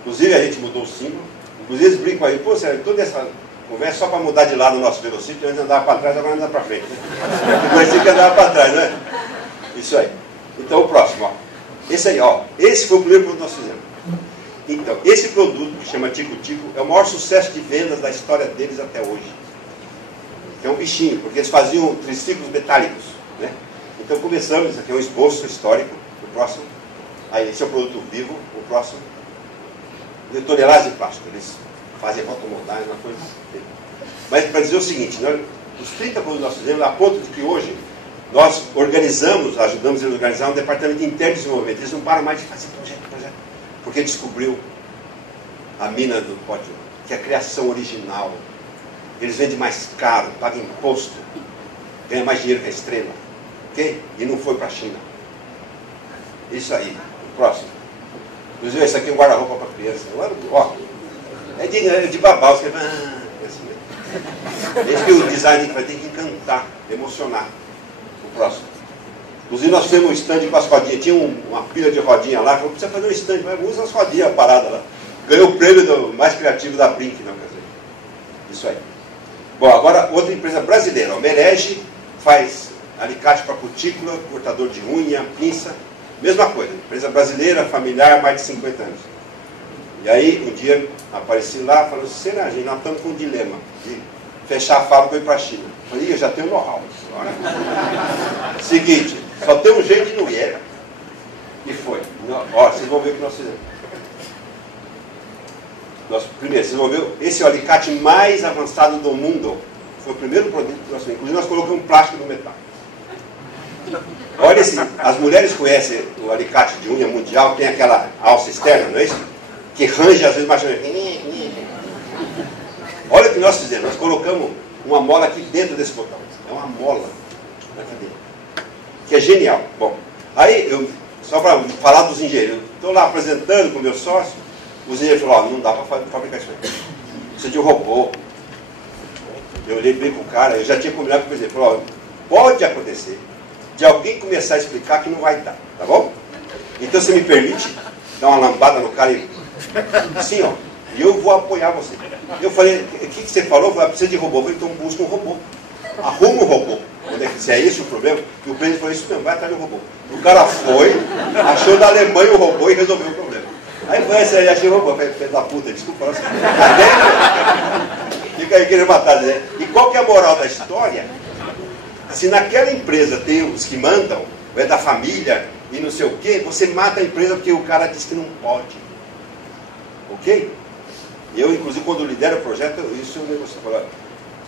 Inclusive a gente mudou o símbolo. Inclusive eles brincam aí, pô, sério, toda essa conversa só para mudar de lado o nosso velocípede, antes andava para trás, agora anda para frente. Parecia que andava para trás, não é? Isso aí. Então o próximo, ó. Esse aí, ó. Esse foi o primeiro produto que nós fizemos. Então, esse produto, que chama Tico Tico, é o maior sucesso de vendas da história deles até hoje. É um bichinho, porque eles faziam triciclos metálicos, né? Então começamos, isso aqui é um esboço histórico, o próximo. Aí, esse é o produto vivo, o próximo. De toneladas de plástico, eles fazem fotomoldagem, uma coisa assim. Mas para dizer o seguinte, nós, os 30 produtos que nós fizemos, a ponto de que hoje nós organizamos, ajudamos eles a organizar um departamento interno de desenvolvimento. Eles não param mais de fazer projeto, porque descobriu a mina do pote, que é a criação original. Eles vendem mais caro, pagam imposto, ganham mais dinheiro que a Estrela, ok? E não foi para a China. Isso aí, o próximo. Inclusive, esse aqui é um guarda-roupa para criança. Ó, é de babau, você vai... Esse que o design vai ter que encantar, emocionar. O próximo. Inclusive, nós fizemos um stand com as rodinhas. Tinha uma pilha de rodinha lá. Falou, precisa fazer um stand. Mas usa as rodinhas paradas lá. Ganhou o prêmio do mais criativo da Brink, não, quer dizer. Isso aí. Bom, agora, outra empresa brasileira. O Merege faz alicate para cutícula, cortador de unha, pinça. Mesma coisa. Empresa brasileira, familiar, mais de 50 anos. E aí, um dia, apareci lá, falou, será, gente, nós estamos com um dilema de fechar a fábrica e ir para a China. Eu falei, eu já tenho know-how. Seguinte, só tem um jeito de não ir. E foi. Ó, vocês vão ver o que nós fizemos. Primeiro, vocês vão ver, esse é o alicate mais avançado do mundo. Foi o primeiro produto que nós fizemos. Inclusive, nós colocamos plástico no metal. Olha esse, as mulheres conhecem o alicate de unha mundial, tem aquela alça externa, não é isso? Que range às vezes mais. Olha o que nós fizemos, nós colocamos uma mola aqui dentro desse botão. É uma mola aqui dentro. Que é genial. Bom, aí, só para falar dos engenheiros, estou lá apresentando com o meu sócio, os engenheiros falaram, não dá para fabricar isso aí. Precisa de um robô. Eu olhei bem com o cara, eu já tinha combinado com o presidente, falou, pode acontecer de alguém começar a explicar que não vai dar, tá bom? Então você me permite dar uma lambada no cara e assim, ó, e eu vou apoiar você. Eu falei, o que você falou? Eu falei, precisa de robô. Eu falei, então busca um robô. Arruma um robô. Se é esse o problema, e o presidente falou, isso mesmo, vai atrás do robô. O cara foi, achou da Alemanha o robô e resolveu o problema. Aí foi esse aí, achei o robô. Eu falei, filho da puta, desculpa. Fica aí querendo matar, né? E qual que é a moral da história? Se naquela empresa tem os que mandam, é da família e não sei o quê, você mata a empresa porque o cara disse que não pode. Ok? Eu, inclusive, quando lidero o projeto, isso eu negocio.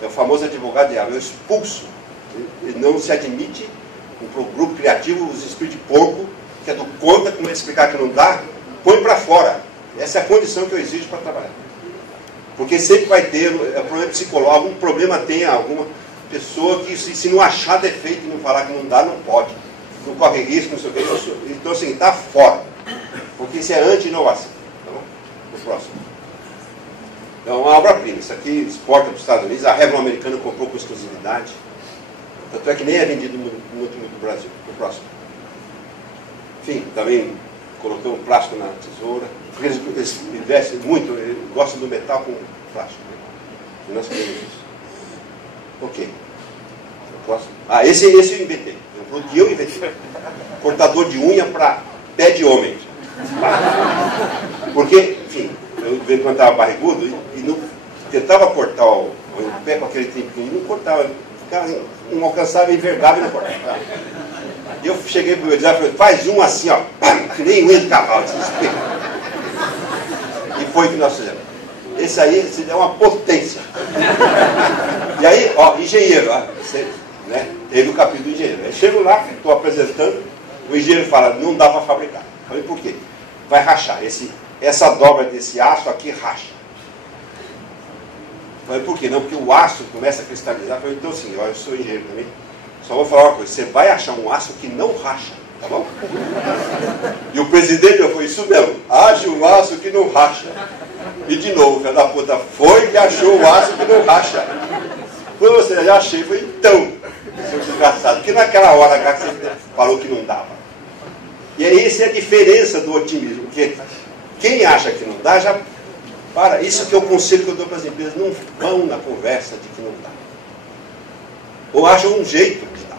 É o famoso advogado diabo, eu expulso. Não se admite um grupo criativo, os espíritos de porco, que é do conta, como é explicar que não dá, põe para fora. Essa é a condição que eu exijo para trabalhar. Porque sempre vai ter problema psicológico, algum problema tem alguma pessoa que se não achar defeito e não falar que não dá, não pode. Não corre risco, não sei o que. Então, assim, está fora. Porque isso é anti-inovação. Tá bom? O próximo. Então, uma obra-prima. Isso aqui exporta para os Estados Unidos. A Revlon americana comprou com exclusividade. Tanto é que nem é vendido no Brasil. O próximo. Enfim, também colocamos plástico na tesoura. Porque eles investem muito, eles gostam do metal com plástico. Né? E nós queremos isso. Ok. O próximo. Ah, esse eu inventei. É um produto que eu inventei. Cortador de unha para pé de homem. Porque, enfim, eu quando estava barrigudo e não, tentava cortar o pé com aquele tempo e não cortava. Ficava inalcançável, envergava e não cortava. E eu cheguei para o meu design e falei, faz um assim, ó, que nem unha de cavalo. E foi o que nós fizemos. Esse aí é uma potência. E aí, ó, engenheiro, ó, você, né, teve o capítulo do engenheiro. Aí chego lá, estou apresentando, o engenheiro fala, não dá para fabricar. Eu falei, por quê? Vai rachar. Essa dobra desse aço aqui racha. Eu falei, por quê? Não, porque o aço começa a cristalizar. Eu falei, então assim, ó, eu sou engenheiro também. Só vou falar uma coisa, você vai achar um aço que não racha. Tá bom? E o presidente falou, isso mesmo, acha o aço que não racha. E de novo, o filho da puta foi e achou o aço que não racha. Quando você já achei, foi então, seu desgraçado. Porque naquela hora cá que você falou que não dava. E aí essa é a diferença do otimismo. Porque quem acha que não dá, já para. Isso que é o conselho que eu dou para as empresas. Não vão na conversa de que não dá. Ou acham um jeito de dar.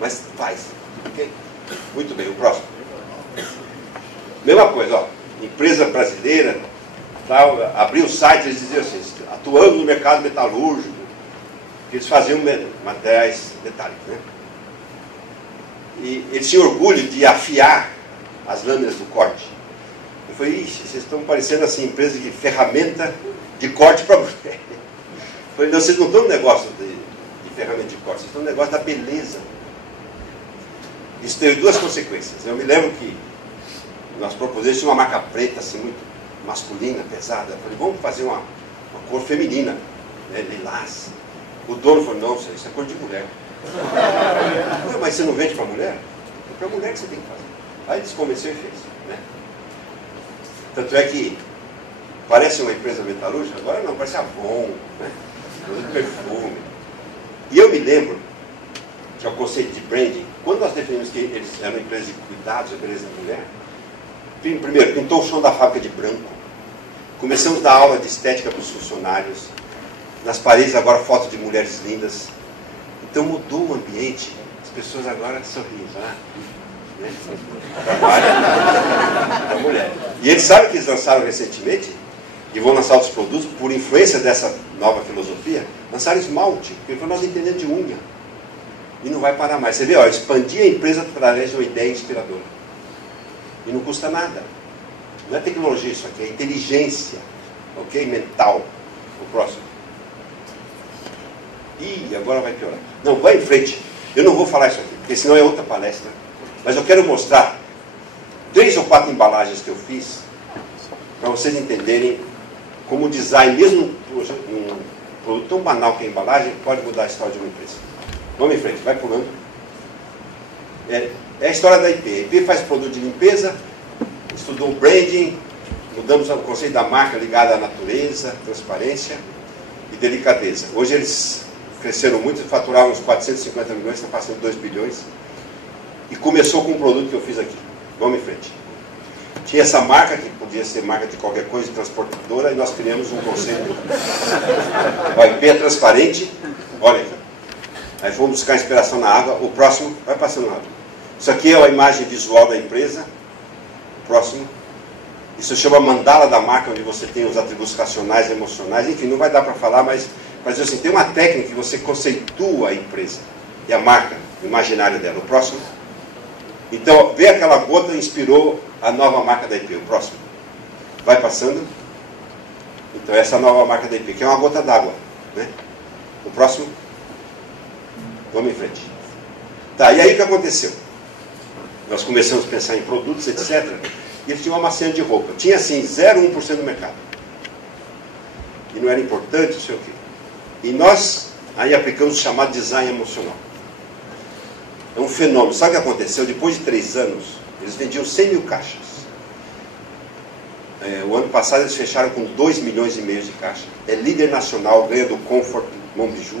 Mas faz. Okay? Muito bem, o próximo. Mesma coisa, ó. Empresa brasileira, tal, abriu o site, eles diziam assim, atuando no mercado metalúrgico, que eles faziam materiais metálicos, né? E eles tinham orgulho de afiar as lâminas do corte. Eu falei, ixi, vocês estão parecendo assim, empresa de ferramenta de corte para mulher. Eu falei, não, vocês não estão no negócio de ferramenta de corte, vocês estão no negócio da beleza. Isso teve duas consequências. Eu me lembro que nós propusemos uma marca preta, assim, muito masculina, pesada. Eu falei, vamos fazer uma cor feminina, né, lilás. O dono falou, não, isso é cor de mulher. Não, mas você não vende para mulher? É para mulher que você tem que fazer. Aí eles convenceu e fez. Né? Tanto é que parece uma empresa metalúrgica, agora não, parece Avon, né? Produto de perfume. E eu me lembro que é o conceito de branding, quando nós definimos que eles eram uma empresa de cuidados, a beleza da mulher, primeiro, pintou o chão da fábrica de branco. Começamos a dar aula de estética para os funcionários. Nas paredes agora fotos de mulheres lindas. Então mudou o ambiente. As pessoas agora sorriem, né? Trabalham para a mulher. E eles sabem que eles lançaram recentemente, e vão lançar outros produtos, por influência dessa nova filosofia, lançaram esmalte, porque nós entendemos de unha. E não vai parar mais. Você vê, ó, expandir a empresa através de uma ideia inspiradora. E não custa nada. Não é tecnologia isso aqui, é inteligência, ok? Mental. O próximo. Ih, agora vai piorar. Não, vai em frente. Eu não vou falar isso aqui, porque senão é outra palestra. Mas eu quero mostrar 3 ou 4 embalagens que eu fiz, para vocês entenderem como o design, mesmo num produto tão banal que é a embalagem, pode mudar a história de uma empresa. Vamos em frente, vai pulando. É a história da IP. A IP faz produto de limpeza, estudou o branding, mudamos o conceito da marca ligada à natureza, transparência e delicadeza. Hoje eles cresceram muito, faturaram uns 450 milhões, estão passando 2 bilhões. E começou com um produto que eu fiz aqui. Vamos em frente. Tinha essa marca, que podia ser marca de qualquer coisa, de transportadora, e nós criamos um conceito. A IP é transparente, olha aqui. Aí fomos buscar inspiração na água. O próximo, vai passando rápido. Isso aqui é a imagem visual da empresa. O próximo. Isso chama mandala da marca, onde você tem os atributos racionais, emocionais. Enfim, não vai dar para falar, mas assim, tem uma técnica que você conceitua a empresa. E a marca, o imaginário dela. O próximo. Então, ver aquela gota inspirou a nova marca da IP. O próximo. Vai passando. Então, essa é a nova marca da IP, que é uma gota d'água. Né? O próximo. Vamos em frente. Tá, e aí o que aconteceu? Nós começamos a pensar em produtos, etc. E eles tinham uma amaciante de roupa. Tinha, assim, 0,1% do mercado. E não era importante, não sei o quê. E nós aí aplicamos o chamado design emocional. É um fenômeno. Sabe o que aconteceu? Depois de 3 anos, eles vendiam 100 mil caixas. O ano passado eles fecharam com 2,5 milhões de caixa. É líder nacional, ganha do Comfort, Monbiju,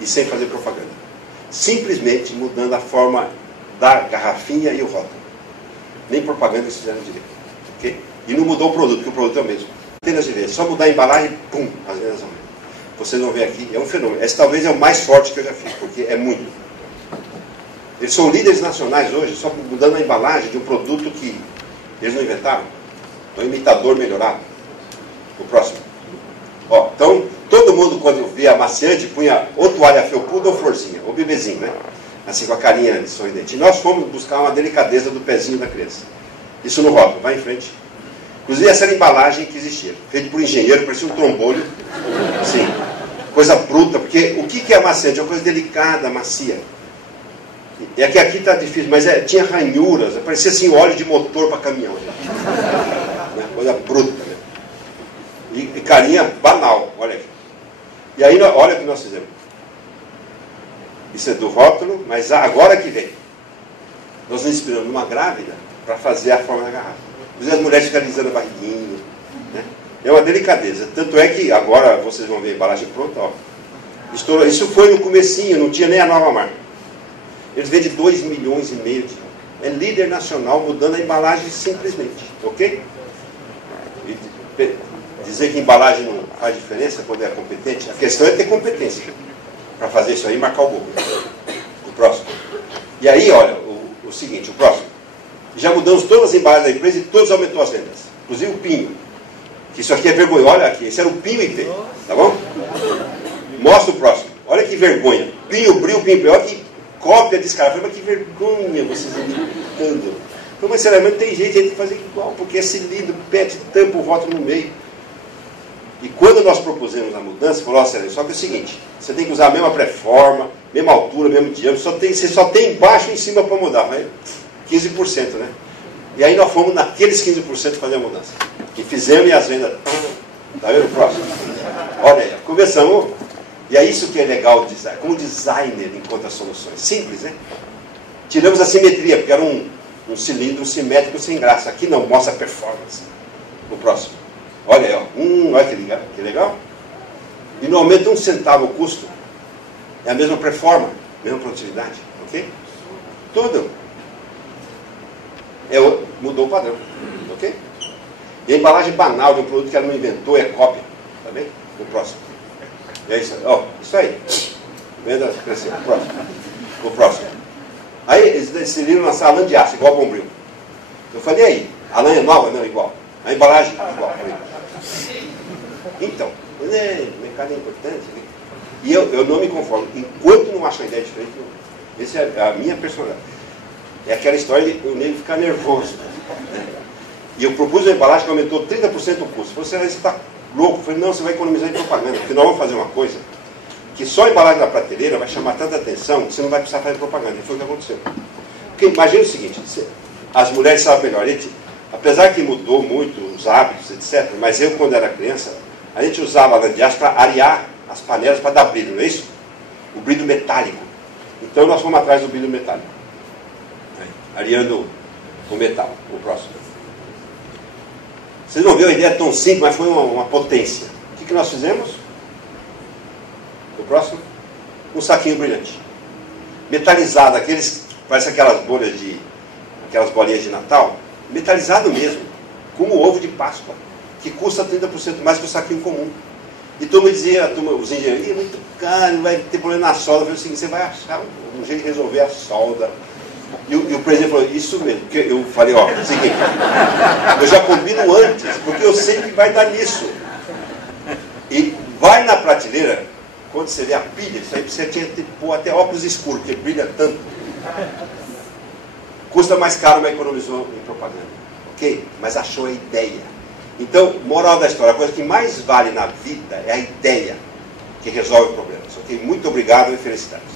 e sem fazer propaganda. Simplesmente mudando a forma da garrafinha e o rótulo. Nem propaganda eles fizeram direito. Okay? E não mudou o produto, porque o produto é o mesmo. Apenas de vez. Só mudar a embalagem, pum, as vendas aumentam. Vocês vão ver aqui, é um fenômeno. Esse talvez é o mais forte que eu já fiz, porque é muito. Eles são líderes nacionais hoje, só mudando a embalagem de um produto que eles não inventaram. É um imitador melhorado. O próximo. Ó, então, todo mundo, quando via amaciante, punha ou toalha felpuda ou florzinha, ou bebezinho, né? Assim, com a carinha sorridente. E nós fomos buscar uma delicadeza do pezinho da criança. Isso no rótulo, vai em frente. Inclusive, essa era a embalagem que existia. Feito por engenheiro, parecia um trombolho. Sim. Coisa bruta, porque o que é amaciante? É uma coisa delicada, macia. É que aqui está difícil, mas tinha ranhuras, parecia assim óleo de motor para caminhão. Coisa bruta, né? E carinha banal, olha aqui. E aí, olha o que nós fizemos. Isso é do rótulo, mas agora que vem. Nós nos inspiramos numa grávida para fazer a forma da garrafa. As mulheres ficam alisando a barriguinha, né? É uma delicadeza. Tanto é que agora vocês vão ver a embalagem pronta, ó. Estourou. Isso foi no comecinho, não tinha nem a nova marca. Eles vendem 2,5 milhões de. É líder nacional mudando a embalagem simplesmente, ok? E dizer que embalagem não faz diferença quando é competente, a questão é ter competência para fazer isso aí e marcar o gol. O próximo. E aí, olha, o seguinte, o próximo. Já mudamos todas as embalagens da empresa e todos aumentou as vendas. Inclusive o Pinho. Que isso aqui é vergonha. Olha aqui, esse era o Pinho IP. Tá bom? Mostra o próximo. Olha que vergonha. Pinho, Bril, Pinho. Olha que cópia descarada. Mas que vergonha vocês imitando. Mas sinceramente tem jeito de fazer igual, porque é cilindro, pet, tampa o rótulo no meio. E quando nós propusemos a mudança, falou, só que é o seguinte, você tem que usar a mesma pré-forma, mesma altura, mesmo diâmetro, você só tem embaixo e em cima para mudar, mas 15%, né? E aí nós fomos naqueles 15% fazer a mudança. E fizemos e as vendas... Tá vendo o próximo? Olha aí, começamos. E é isso que é legal, como designer encontra soluções. Simples, né? Tiramos a simetria, porque era um cilindro simétrico sem graça. Aqui não, mostra a performance. No próximo. Olha aí, ó. Olha que legal. E não aumenta 1 centavo o custo. É a mesma performance, mesma produtividade. Ok? Tudo. Mudou o padrão. Ok? E a embalagem banal de um produto que ela não inventou é cópia. Tá bem? No próximo. E é isso aí. Ó, isso aí. Venda cresceu. O próximo. Aí eles decidiram lançar a lã de aço, igual ao Bombril. Eu falei, aí, a lã é nova? Não, igual. A embalagem? Igual. Então, o mercado é importante. Né? E eu não me conformo. Enquanto não achar ideia diferente, essa é a minha personalidade. É aquela história de o nego ficar nervoso. Né? E eu propus uma embalagem que aumentou 30% o custo. Você está louco? Eu falei, não, você vai economizar em propaganda, porque nós vamos fazer uma coisa que só a embalagem na prateleira vai chamar tanta atenção que você não vai precisar fazer propaganda. E foi o que aconteceu. Porque imagina o seguinte, as mulheres sabem melhor. Apesar que mudou muito os hábitos, etc., mas eu, quando era criança, a gente usava a lã de aço para arear as panelas para dar brilho, não é isso? O brilho metálico. Então nós fomos atrás do brilho metálico. Areando o metal. O próximo. Vocês vão ver, a ideia é tão simples, mas foi uma potência. O que nós fizemos? O próximo? Um saquinho brilhante. Metalizado, parece aquelas bolinhas de Natal. Metalizado mesmo, como ovo de Páscoa, que custa 30% mais que o saquinho comum. E todo mundo dizia, os engenheiros, é muito caro, não vai ter problema na solda. Eu falei assim, você vai achar um jeito de resolver a solda. E o presidente falou, isso mesmo. Porque eu falei, ó, é o seguinte, eu já combino antes, porque eu sei que vai dar nisso. E vai na prateleira, quando você vê a pilha, isso aí você tinha que pôr até óculos escuros, porque brilha tanto. Custa mais caro, mas economizou em propaganda. Ok? Mas achou a ideia. Então, moral da história, a coisa que mais vale na vida é a ideia que resolve problemas. Ok? Muito obrigado e felicidades.